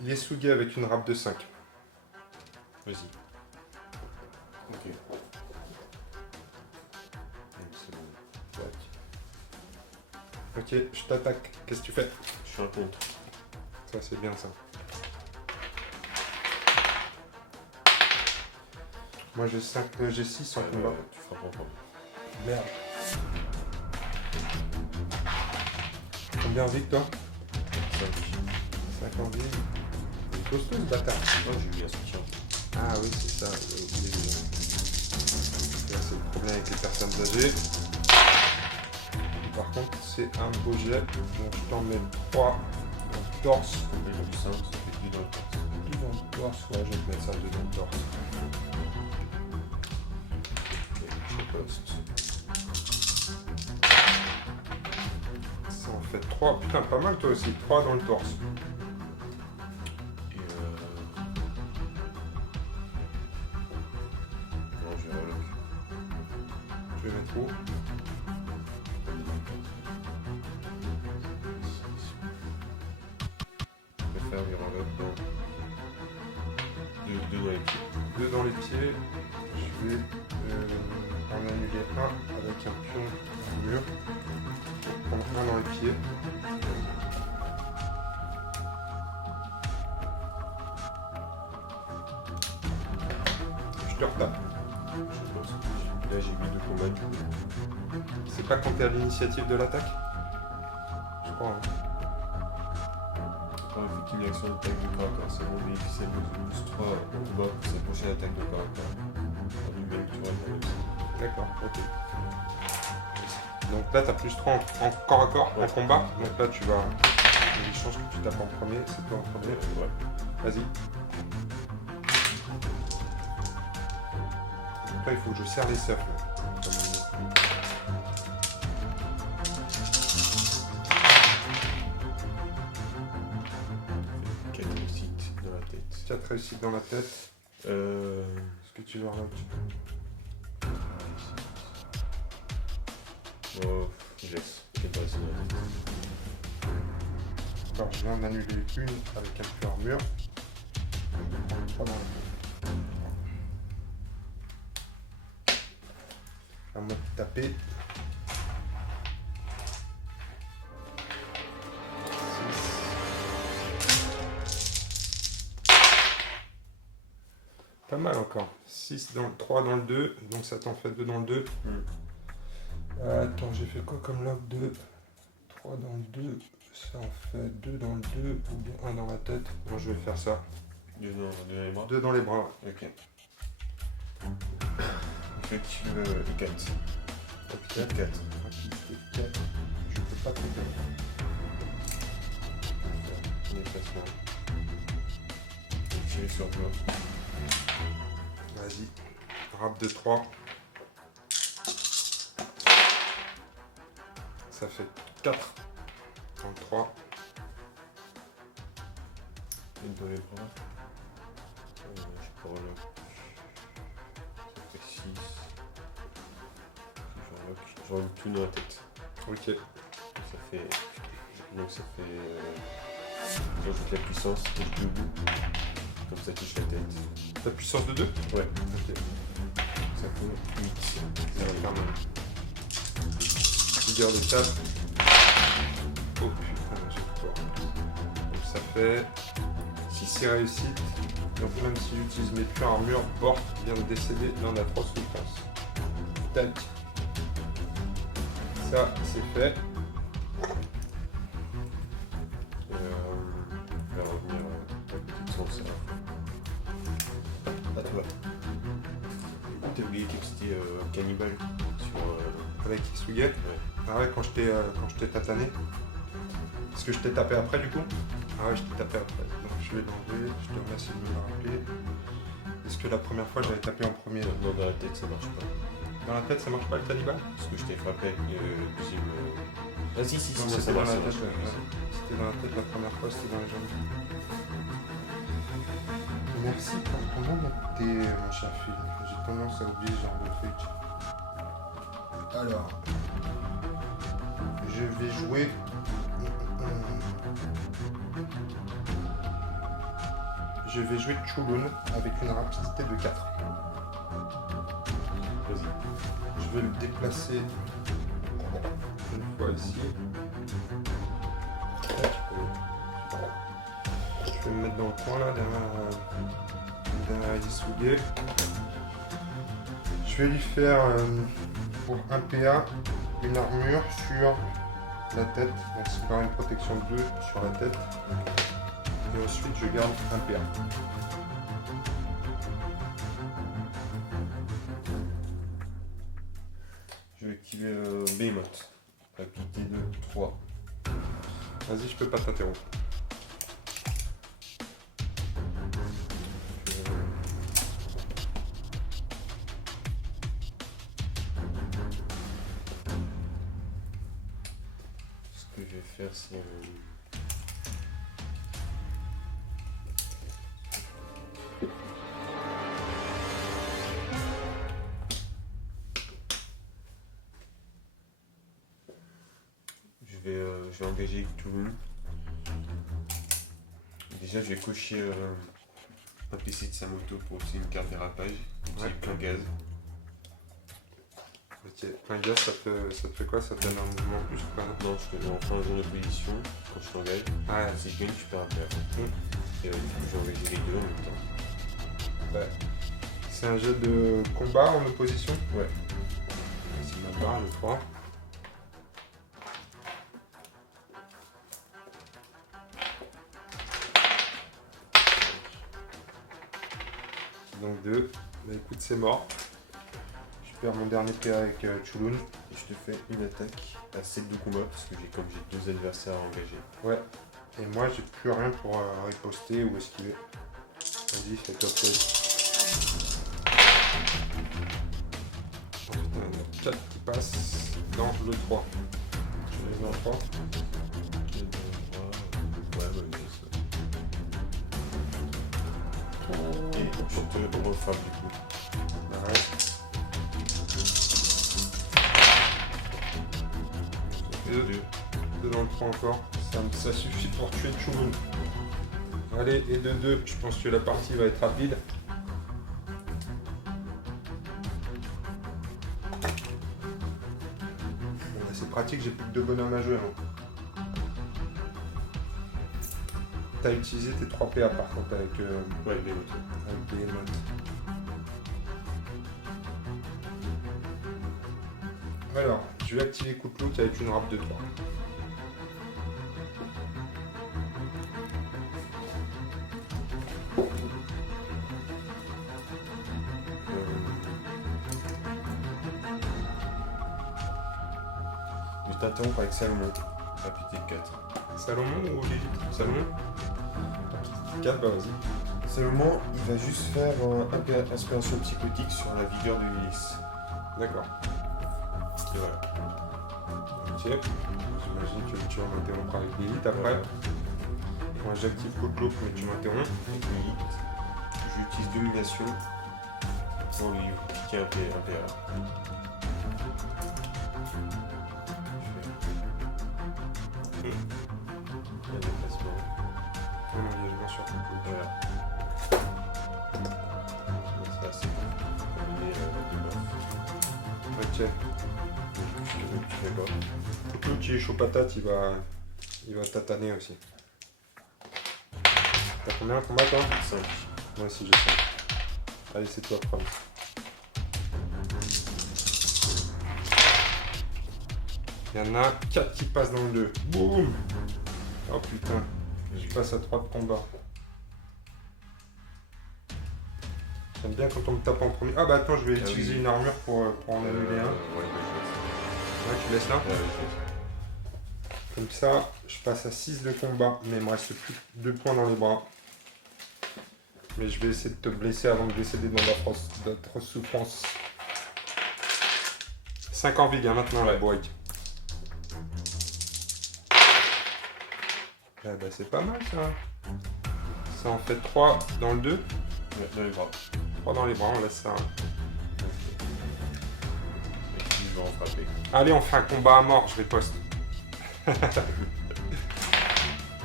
Yesugi avec une râpe de 5. Vas-y. Ok. C'est bon. Tac. Ok, je t'attaque. Qu'est-ce que tu fais? Je suis un contre. Ça, c'est bien ça. Moi, j'ai 6 en combat. Tu feras pas pour Merde. Combien de vie que toi? 5 en vie. Il est costaud ce bâtard. moi. J'ai eu un soutien. Ah oui, c'est ça. Là, c'est le problème avec les personnes âgées. Par contre, c'est un beau jet. Donc, je t'en mets 3 dans le torse. Et donc 5, ça fait 2 dans le torse. 2 dans le torse. Ouais, je vais te mettre ça 2 dans le torse. Ok, je poste. Ça en fait 3. Putain, pas mal toi aussi. 3 dans le torse. Et non, je vais relock. Je vais mettre où? Je vais faire des relock dans 2 dans les pieds. 2 dans les pieds. Je vais en annuler un avec un pion mur. Je vais prendre un dans les pieds. Je te retape. Je poste. Là, j'ai mis 2 combats du coup. C'est pas quand t'es à l'initiative de l'attaque? Je crois. Hein. Quand il faut une action d'attaque de corps à corps, c'est bon, bénéficier de bonus 3 au combat pour sa prochaine attaque de corps à corps. En lui-même, tu vois, D'accord, ok. Donc là, t'as plus 3 en corps à corps, en combat. Donc là, tu vas. Il y a des chances que tu tapes en premier. C'est toi en premier. ouais. Vas-y. Donc là, il faut que je serre les cercles. Comme on dit. Quelle réussite dans la tête. 4 réussites dans la tête. Est-ce que tu leur notes? Oh, je laisse. J'ai pas assez de Alors, je viens d'annuler une avec un peu armure. Pas dans la tête. À moi de taper. 6. Pas mal encore. 6 dans le 3 dans le 2, donc ça t'en fait 2 dans le 2. Attends, j'ai fait quoi comme lock 2 3 dans le 2, ça en fait 2 dans le 2 ou bien 1 dans la tête. Moi je vais faire ça. 2 dans les bras. 2 dans les bras. Ok. Effectue 4. 4. 4. Rapidité 4. Je peux pas couper. Déplacement. Tirer sur toi. Vas-y. Rap de 3. Ça fait 4 dans le 3. Une dans les bras. Je peux relock. Ça fait 6. Je relock tout dans la tête. Ok. Ça fait. Donc ça fait. J'ajoute la puissance, touche debout. Comme ça touche la tête. Ta puissance de 2. Ouais. Ok. Ça fait 8. Ça va faire mal. Vigueur de 4. Oh putain, j'ai peur. Donc ça fait 6 réussites. Donc même si j'utilise mes pures armures, Bort vient de décéder dans d'atroces souffrances. Tac. Ça, c'est fait. Je vais revenir à la petite source. À toi. T'as oublié que c'était cannibale sur. Avec Isuge. Ah ouais, quand je t'ai tatané. Parce que je t'ai tapé après du coup. Ah ouais, je t'ai tapé après. Donc je vais l'enlever. Je te remercie de me le rappeler. Est-ce que la première fois j'avais tapé en premier là? Non, dans la tête ça marche pas. Dans la tête ça marche pas le cannibale? Parce que je t'ai frappé avec le deuxième. Ah si, si, Non, si, c'était ça dans marche, la ça tête. marche. Ouais. C'était dans la tête la première fois, c'était dans les jambes. Merci pour ton honnêteté, mon cher Phil. J'ai tendance à oublier ce genre de truc. Alors, je vais jouer. Je vais jouer Chulun avec une rapidité de 4. Vas-y. Je vais le déplacer une fois ici. Je vais me mettre dans le coin là, derrière Isuge. Je vais lui faire pour un PA une armure sur la tête. Donc c'est quand même une protection de 2 sur la tête. Et ensuite je garde un PA. Je vais activer Behemoth. Rapidité de 3. Vas-y, je peux pas t'interrompre. Ce que je vais faire, c'est. Je vais engager tout le monde. Déjà, je vais cocher un PC de sa moto pour utiliser une carte dérapage. Utiliser plein gaz. Ok, un gaz, ça te fait quoi? Ça te donne un mouvement en plus ou pas? Non, je fais enfin un zone de position quand je t'engage. Ah ouais. Si je gagne, tu perds un paire. Et du coup, j'ai engagé les deux en même temps. Ouais. C'est un jeu de combat en opposition? Ouais. C'est ma barre, le 3. Donc 2. Bah écoute, c'est mort. Je perds mon dernier PA avec Chulun. Et je te fais une attaque à 7 de combat parce que comme j'ai 2 adversaires à engager. Ouais. Et moi, j'ai plus rien pour riposter ou esquiver. Vas-y, fais-toi plaisir. Oh putain, il y en a 4 qui passent dans le 3. Je vais dans le 3. Ouais, et je te refrappe du coup. Ouais. 2. 2 dans le 3 encore. Ça suffit pour tuer Chulun. Allez, et 2-2. Je pense que la partie va être rapide. Bon, c'est pratique, j'ai plus que 2 bonhommes à jouer. Hein. T'as utilisé tes 3 PA par contre avec les motos. les notes. Alors, je vais activer coup de loup avec une râpe de 3. Je t'interromps avec Salomon. Rapidité 4. Salomon ou Lily Salomon 4, bah vas-y. Salomon, il va juste faire un inspiration psychotique sur la vigueur de l'hélice. D'accord. Et voilà. Ok. J'imagine que tu vas m'interrompre avec Lilith après. Moi j'active coup de loup, mais tu m'interromps. Avec Lilith, j'utilise domination pour lui qui est un PA. Un déplacement. Ah non, il y a bien sûr coup de loup. Voilà. Donc ça c'est pour combiner les buffs. Ok. Tu fais quoi? Coup de loup qui est chaud patate, il va tataner aussi. T'as combien de combat toi 5. Moi aussi j'ai 5. Allez, c'est toi premier. Il y en a 4 qui passent dans le 2. Boum. Oh putain, je passe à 3 de combat. J'aime bien quand on me tape en premier. Ah bah attends, je vais utiliser une armure pour en annuler un. Ouais, tu laisses là. Comme ça, je passe à 6 de combat, mais il me reste plus que 2 points dans les bras. Mais je vais essayer de te blesser avant de décéder dans d'atroces souffrances. 5 en vig, hein, maintenant, la boîte. Ah bah c'est pas mal ça. Ça en fait 3 dans le 2. Ouais, dans les bras. 3 dans les bras, on laisse ça. Et puis je vais en frapper. Allez, on fait un combat à mort, je riposte.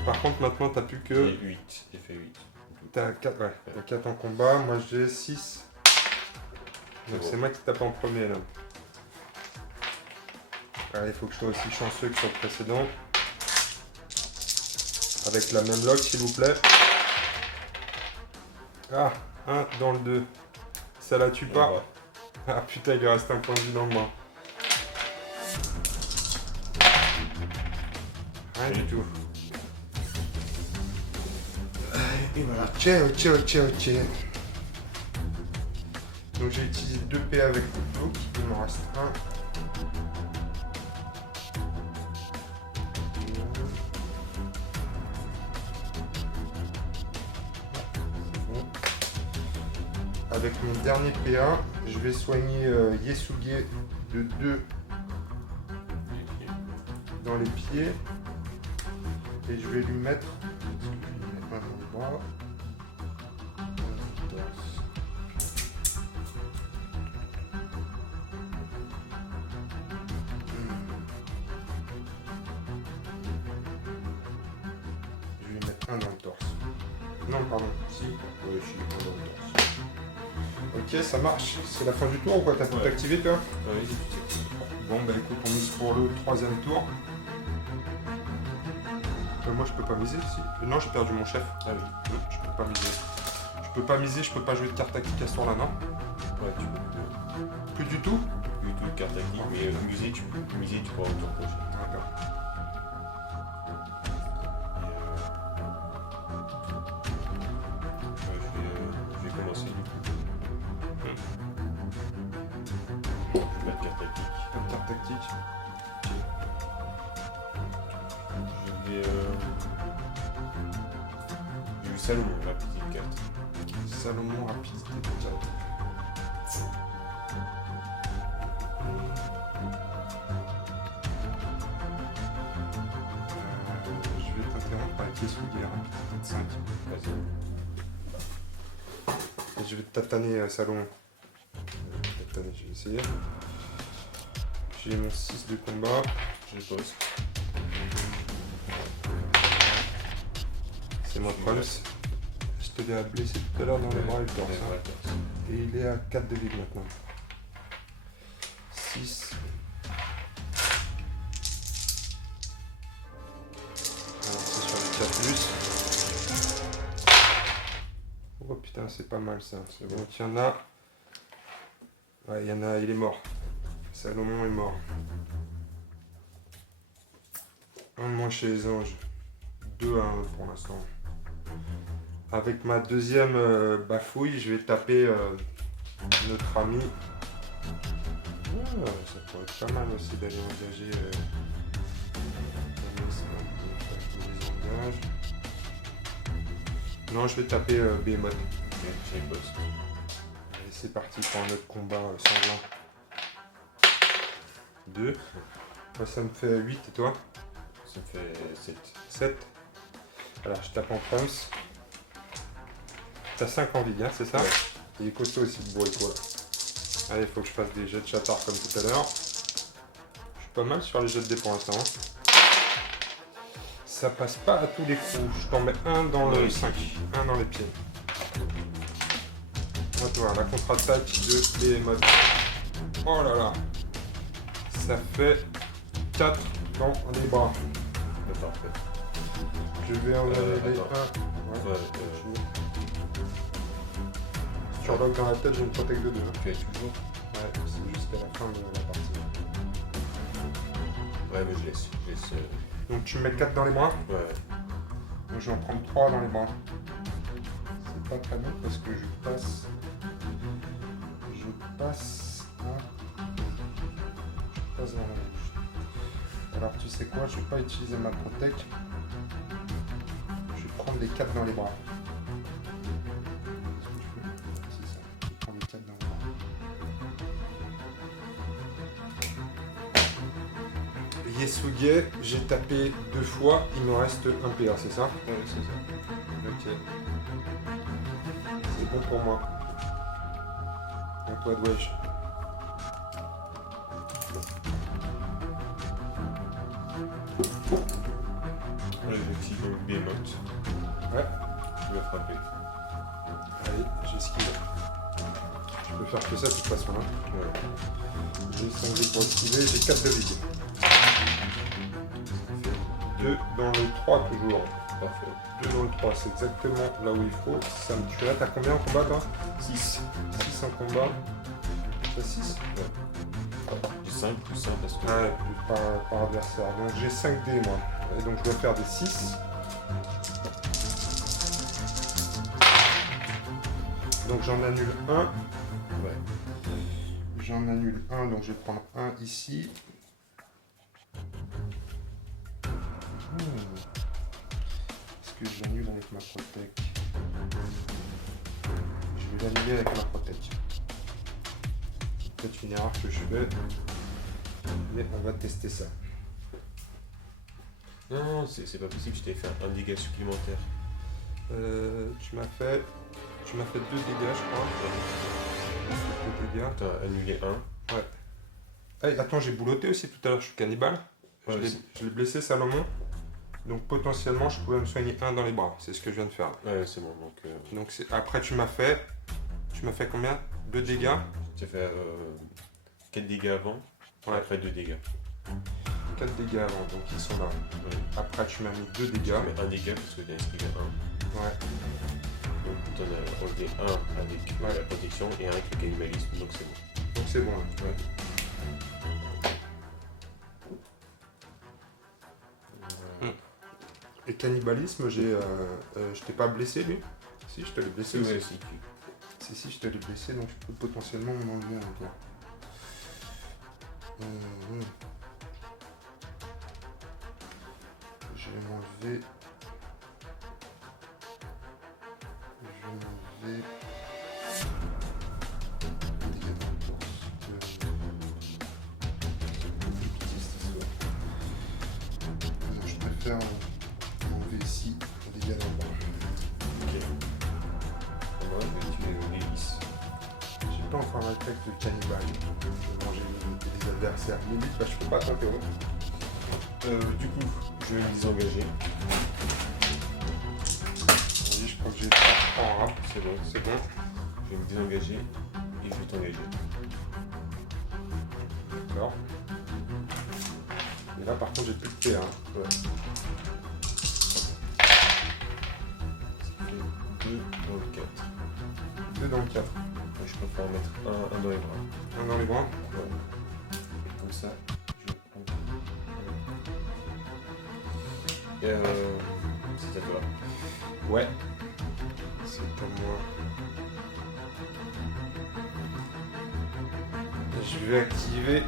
Par contre, maintenant, t'as plus que... J'ai 8. J'ai fait 8. T'as 4, ouais. T'as 4 en combat, moi j'ai 6. Donc c'est moi qui tape en premier là. Allez, il faut que je sois aussi chanceux que sur le précédent. Avec la même log, s'il vous plaît. Ah, 1 dans le 2. Ça la tue pas. Ah putain, il lui reste un point de vie dans le bras. Rien du tout. Et voilà. Ok. Donc j'ai utilisé 2 PA avec le couteau. Il m'en reste 1. Avec mon dernier PA, je vais soigner Yesuge de 2 dans les pieds. Et je vais lui mettre un dans le bras. Je vais lui mettre un dans le torse. Non, pardon. Si. Oui, je suis un dans le torse. Ok, ça marche. C'est la fin du tour ou quoi? T'as tout activé toi? Oui, j'ai tout activé. Bon bah écoute, on mise pour le 3e tour. Moi je peux pas miser si. Non, j'ai perdu mon chef. Ah oui. Je peux pas miser. Je peux pas miser, je peux pas jouer de carte tactique à ce tour là, non? Ouais, tu peux. Plus du tout? Plus de carte tactique, mais miser, tu pourras au tour prochain. D'accord. Je vais commencer du coup. Je vais mettre carte tactique. Pas de carte tactique. Je vais. Du Salomon, rapidité 4. Salomon, rapidité 4. Je vais t'interrompre avec les souliers, rapidité 5. Vas-y. Et je vais te tataner, Salomon. Je vais essayer. J'ai mon 6 de combat. Je pose. C'est moi Prums. Je te l'ai blessé tout à l'heure dans les bras et le torse. Ouais, Hein. ouais, torse. Et il est à 4 de vide maintenant. 6. Alors c'est sur le 4 plus. Oh putain, c'est pas mal ça. C'est bon. Donc il y en a. Ouais, il y en a, il est mort. Salomon est mort. Un de moins chez les anges. 2 à 1 pour l'instant. Avec ma deuxième bafouille, je vais taper notre ami. Ah, ça pourrait être pas mal aussi d'aller engager. Les engages. Non, je vais taper Behemoth. Ok, je pose. Allez, c'est parti pour un autre combat sanglant. 2. Moi, ça me fait 8 et toi? Ça me fait 7. 7. Alors, je tape en Prums. T'as 5 en vide, hein, c'est ça? Ouais. Il est costaud aussi de bourrer quoi. Allez, il faut que je fasse des jets de chatard comme tout à l'heure. Je suis pas mal sur les jets de dés pour l'instant. Hein. Ça passe pas à tous les coups. Je t'en mets un dans le 5, un dans les pieds. Moi, toi, la contre-attaque de Behemoth. Oh là là. Ça fait 4 dans les bras. Parfait. Je vais enlever les 1. attends. Ouais, Si tu reloques dans la tête, j'ai une protect de 2. Hein. tu es toujours. Ouais, c'est jusqu'à la fin de la partie. Ouais, mais je laisse. Donc tu me mets 4 dans les bras. Ouais. Donc je vais en prendre 3 dans les bras. C'est pas très bon parce que je passe. Dans la rouge. Alors tu sais quoi, je vais pas utiliser ma protect. Je vais prendre les 4 dans les bras. C'est ça. Je vais prendre les 4 dans les bras. Yesuge, j'ai tapé 2 fois, il me reste 1 PA, c'est ça? Ouais, c'est ça. Ok. C'est bon pour moi. Et toi, Dwedge. Ouais, effectivement, Behemoth. Ouais. Tu vas frapper. Allez, j'esquive. Je peux faire que ça de toute façon. Hein. Ouais. J'ai 5 dés pour esquiver, j'ai 4 de vide. 2 dans le 3 toujours. Parfait. 2 dans le 3, c'est exactement là où il faut. Ça me tue là. T'as combien en combat toi? 6. 6 en combat. T'as 6? J'ai 5 plus 1 parce que. Ouais, par adversaire. Donc j'ai 5 dés moi. Et donc je dois faire des 6. Donc j'en annule 1. Ouais. J'en annule 1, donc je vais prendre 1 ici. Est-ce que je l'annule avec ma protect? Je vais l'annuler avec ma protect. C'est peut-être une erreur que je fais. Mais on va tester ça. Non, c'est pas possible, je t'ai fait un dégât supplémentaire. Tu m'as fait 2 dégâts, je crois. 2 dégâts. T'as annulé 1. Hey, attends, j'ai bouloté aussi tout à l'heure, je suis cannibale. Ouais, Je l'ai blessé, Salomon. Donc potentiellement, je pouvais me soigner 1 dans les bras. C'est ce que je viens de faire. Ouais, c'est bon. Donc, Après, tu m'as fait combien? 2 dégâts. tu as fait 4 dégâts avant. Ouais. Après 2 dégâts. 4 dégâts avant, donc ils sont là. Ouais. Après, tu m'as mis 2 dégâts. Tu mets 1 dégât parce que t'as esquivé 1. Ouais. Donc t'en as enlevé 1 avec la protection et 1 avec le cannibalisme, donc c'est bon. Donc c'est bon. Là. Ouais. Et cannibalisme, je t'ai pas blessé lui? Si, je te l'ai blessé aussi. Ouais, Si, je te l'ai blessé, donc je peux potentiellement m'en enlever un peu. Je vais m'enlever. Dégâts dans le torse. Non, je préfère m'enlever ici. Dégâts dans le bras. Ok. Ouais, mais tu es l'hélice. J'ai pas encore un réflexe de cannibale. Je vais manger des adversaires. Limite, bah, je peux pas tenter. Du coup, je vais me désengager. Vas-y, je crois que j'ai 3 en rap. C'est bon. C'est bon. Je vais me désengager et je vais t'engager. D'accord. Et là, par contre, j'ai plus de P. Hein. Ouais. Ça fait 2 dans le 4. 2 dans le 4. Je préfère en mettre un dans les bras. Un dans les bras. Ouais. Comme ça, je prends. Et c'est à toi. Ouais. C'est à moi. Je vais activer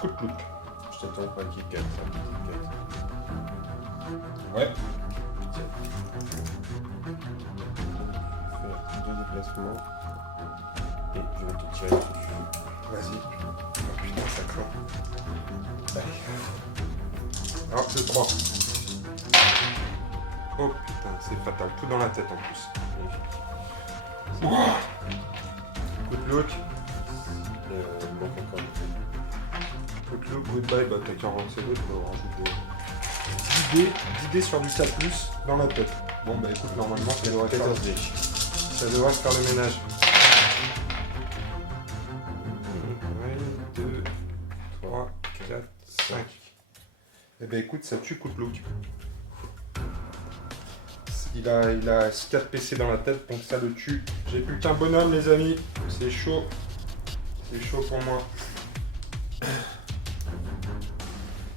coup de look. Je t'attends pour un kick 4. Ouais. Faire 2 déplacements. Et je vais te tirer dessus. Vas-y. Oh putain, ça craint. Alors, c'est 3. Oh putain, c'est fatal. Tout dans la tête en plus. Ouah. Coup de look. Il manque encore un Coup de look, goodbye. Bah, t'as qu'à relancer l'autre, on rajoute des 10 dés sur du 4+, dans la tête. Bon, bah écoute, normalement, ça devrait faire, 14 dés. ça devrait faire le ménage. 1, 2, 3, 4, 5. Eh ben écoute, ça tue coup de look. Il a 4 PC dans la tête, donc ça le tue. J'ai plus qu'un bonhomme, les amis. C'est chaud. C'est chaud pour moi.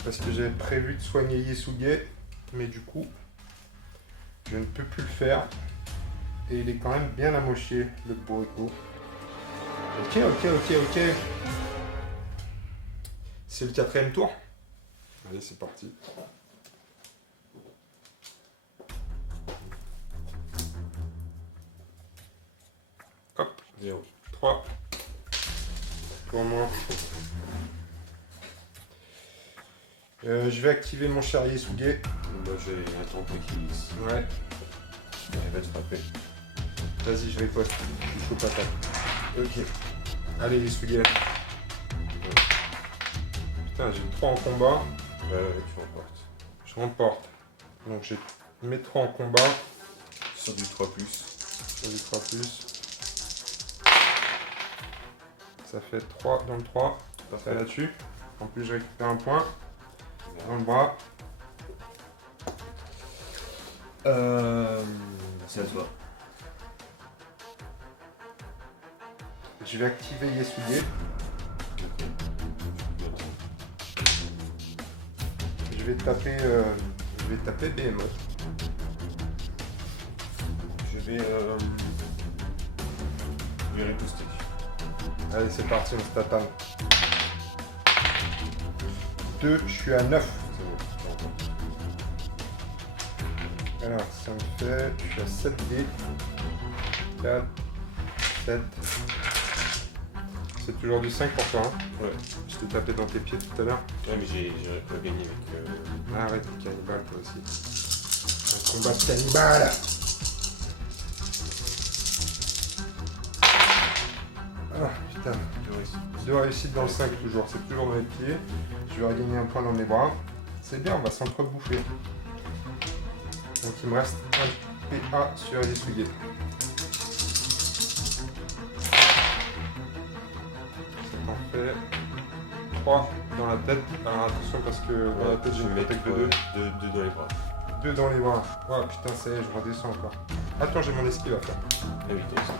Parce que j'avais prévu de soigner Yasuge, mais du coup, je ne peux plus le faire. Et il est quand même bien amoché, le Boruto. Ok. C'est le 4ème tour. Allez, c'est parti. Hop, 0. 3. Pour moi. Je vais activer mon cher Yasuge. Moi j'ai un temps qu'il glisse. Ouais, Il va te frapper. vas-y, je riposte. Je suis chaud patate. Ok. Allez, Yasuge. Putain, j'ai 3 en combat. Ouais, tu remportes. Je remporte. Donc j'ai mes 3 en combat. Sur du 3+. Sur du 3+. Ça fait 3 dans le 3. Ça là-dessus. En plus, je récupère un point. Dans le bras. C'est à toi. Je vais activer Yasuge. Je vais taper Behemoth. Je vais riposter. Allez, c'est parti, on se tatane. 2, je suis à 9. C'est bon, tu remportes. Alors, ça me fait. Je suis à 7 dés. 4, 7. C'est toujours du 5 pour toi. Hein. Ouais. Je t'ai tapé dans tes pieds tout à l'heure. Ouais, mais j'ai gagné avec. Arrête, cannibale, toi aussi. Un combat de cannibale. Ah, putain. 2 réussites dans le 5 toujours. C'est toujours dans les pieds. Je vais regagner un point dans mes bras. C'est bien, on va s'entre-bouffer. Donc il me reste un PA sur Yasuge. Ça t'en fait 3 dans la tête. Alors attention parce que dans la tête j'ai je une vais attaque mettre de 2. 2 dans les bras. 2 dans les bras. Oh putain, ça y est, je redescends encore. Attends, j'ai mon esquive à faire. À vitesse.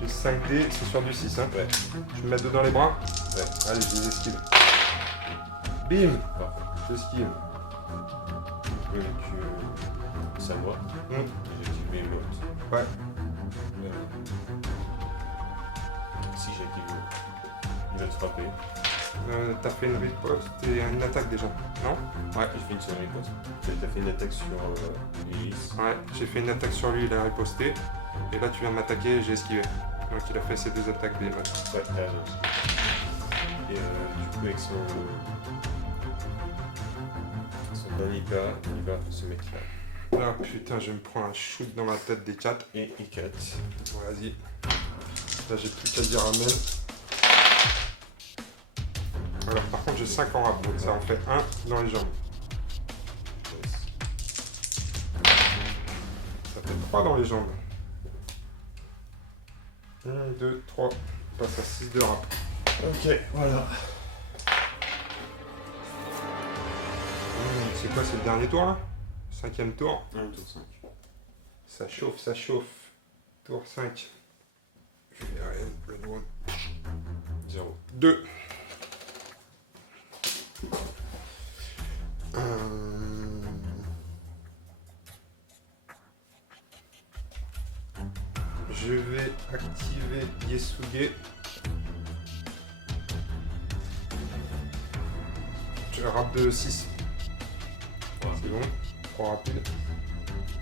J'ai 5 dés, c'est sur du 6. Hein. Ouais. Je me mets 2 dans les bras. Ouais. Allez, je les esquive. Bim, Parfait. j'esquive. Donc, c'est à moi. Mm. J'active Behemoth. Ouais. Si j'active Behemoth, il va te frapper. T'as fait une riposte et une attaque déjà, non? Ouais, j'ai fait une seule riposte. T'as fait une attaque sur Lilith. Ouais, j'ai fait une attaque sur lui, il a riposté. Et là, tu viens de m'attaquer et j'ai esquivé. Donc il a fait ses 2 attaques des modes. Ouais, t'as raison. Et du coup, avec son dernier pas, il va se mettre là. Ah putain, je me prends un shoot dans la tête des 4. Et 4. Bon, vas-y. Là, j'ai plus qu'à dire amen. Alors par contre j'ai 5 en rap, donc ça en fait 1 dans les jambes. Ça fait 3 dans les jambes. 1, 2, 3. On passe à 6 de rap. Ok, voilà. C'est quoi, c'est le dernier tour là? 5e tour. 1 tour 5. Ça chauffe, ça chauffe. Tour 5. Je vais rien, le drone. 0. 2. Je vais activer Yesuge. Je rap de 6. C'est bon, trop rapide.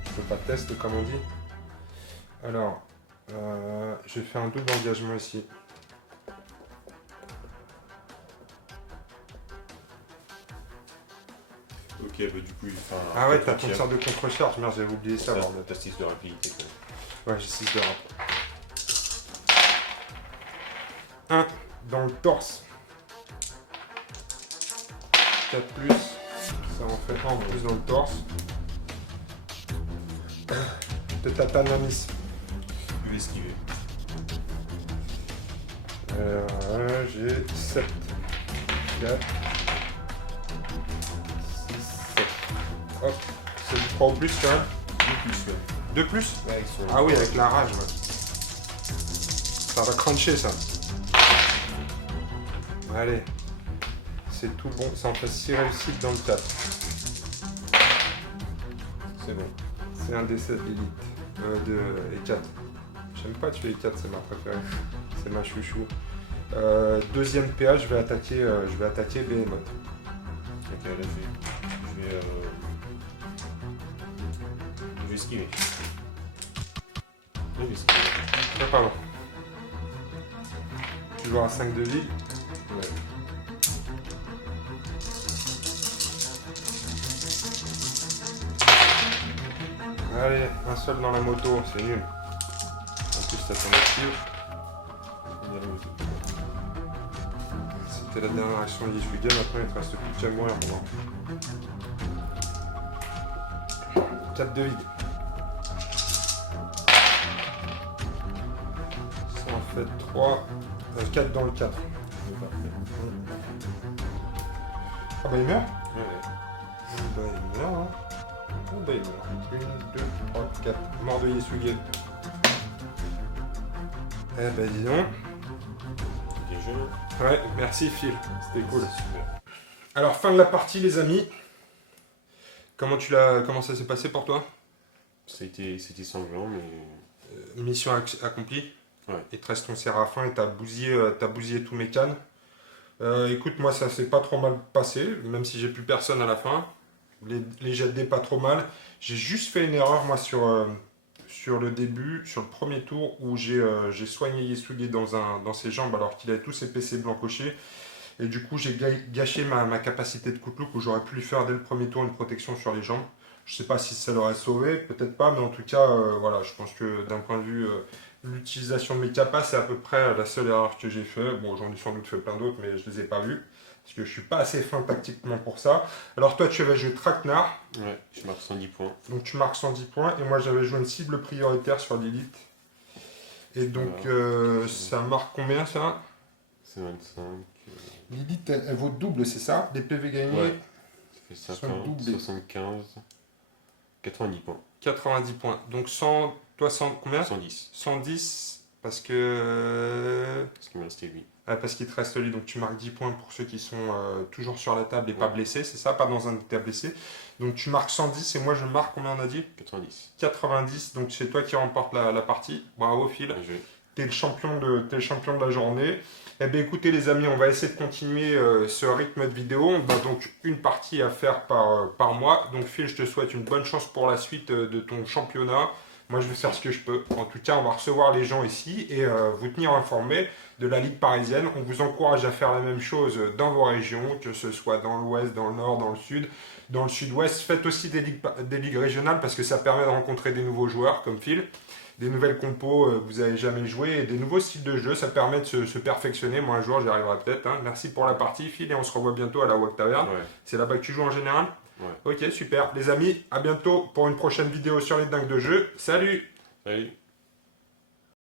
Je peux pas tester comme on dit. Alors, j'ai fait un double engagement ici. Ok, bah du coup il fait un. Ah ouais, t'as ton tir. tir de contre-charge, merde, j'avais oublié ça. Ça, bordel. t'as 6 de rapidité. Quoi. Ouais, j'ai 6 de rap. 1 dans le torse. 4 plus. Ça en fait 1 en plus dans le torse. Peut-être la Tanamis. Je vais esquiver. J'ai 7. 4. 6, 7. Hop. C'est du 3 ou plus quand même. 2 plus, ouais. 2 plus. Ouais, ils sont. Ah oui, avec la rage, ouais. Ça va cruncher ça. Allez. C'est tout bon. Ça en fait 6 réussites dans le 4. C'est bon. C'est un D7 Lilith. Et 4. J'aime pas tuer les 4, c'est ma préférée. C'est ma chouchou. Deuxième PA, je vais attaquer Behemoth. Ok, là je vais esquiver. Je vais esquiver. Ah, pardon. Toujours à 5 de vie. Ouais. Allez, un seul dans la moto, c'est nul. En plus, t'as ton active. C'était la dernière action de Yishuga, maintenant il te reste plus qu'à mourir, mon grand. 4 de vide. Ça en fait 3. 4 dans le 4. Ah bah il meurt? Ouais. Bah il meurt, hein. Ah bah il meurt. 1, 2, 3, 4. Mort de Yisuge. Eh bah dis donc. Bien joué. Ouais, merci Phil. C'était cool. Super. Alors fin de la partie les amis. Comment ça s'est passé pour toi? C'était sanglant, mais. Mission accomplie. Ouais. Il te reste ton séraphin et t'as bousillé tous mes cannes. Écoute, moi ça s'est pas trop mal passé, même si j'ai plus personne à la fin. Les jets de dés pas trop mal. J'ai juste fait une erreur moi sur le début, sur le premier tour où j'ai soigné Yesuge dans ses jambes alors qu'il avait tous ses PC blancs cochés. Et du coup j'ai gâché ma capacité de coup de loup où j'aurais pu lui faire dès le premier tour une protection sur les jambes. Je sais pas si ça l'aurait sauvé, peut-être pas, mais en tout cas, voilà, je pense que d'un point de vue l'utilisation de mes capas, c'est à peu près la seule erreur que j'ai fait. Bon, j'en ai sans doute fait plein d'autres, mais je les ai pas vus. Parce que je suis pas assez fin tactiquement pour ça. Alors toi, tu avais joué Traquenard. Ouais, je marque 110 points. Donc tu marques 110 points. Et moi, j'avais joué une cible prioritaire sur Lilith. Et donc, ça marque combien ça? C'est 25. Lilith, elle vaut double, c'est ça? Des PV gagnés, Ouais. Ça fait Sont 50, doublés. 75, 90 points. 90 points. Donc 100, toi, 100, combien? 110. 110, parce que... Parce qu'il me restait 8. Parce qu'il te reste lui, donc tu marques 10 points pour ceux qui sont toujours sur la table et pas Ouais. blessés, c'est ça? Pas dans un état blessé. Donc tu marques 110 et moi je marque, combien on a dit? 90. 90, donc c'est toi qui remporte la partie. Bravo Phil. Bien joué. T'es le champion de la journée. Eh bien écoutez les amis, on va essayer de continuer ce rythme de vidéo. On a donc une partie à faire par mois. Donc Phil, je te souhaite une bonne chance pour la suite de ton championnat. Moi je vais faire ce que je peux. En tout cas, on va recevoir les gens ici et vous tenir informés de la Ligue parisienne. On vous encourage à faire la même chose dans vos régions, que ce soit dans l'ouest, dans le nord, dans le sud, dans le sud-ouest. Faites aussi des ligues régionales parce que ça permet de rencontrer des nouveaux joueurs comme Phil. des nouvelles compos que vous n'avez jamais joué et des nouveaux styles de jeu. Ça permet de se perfectionner. Moi, un jour, j'y arriverai peut-être. Hein. Merci pour la partie, Phil, et on se revoit bientôt à la WAC Taverne. Ouais. C'est là-bas que tu joues en général? Ouais. Ok, super. Les amis, à bientôt pour une prochaine vidéo sur les dingues de jeu. Salut! Salut.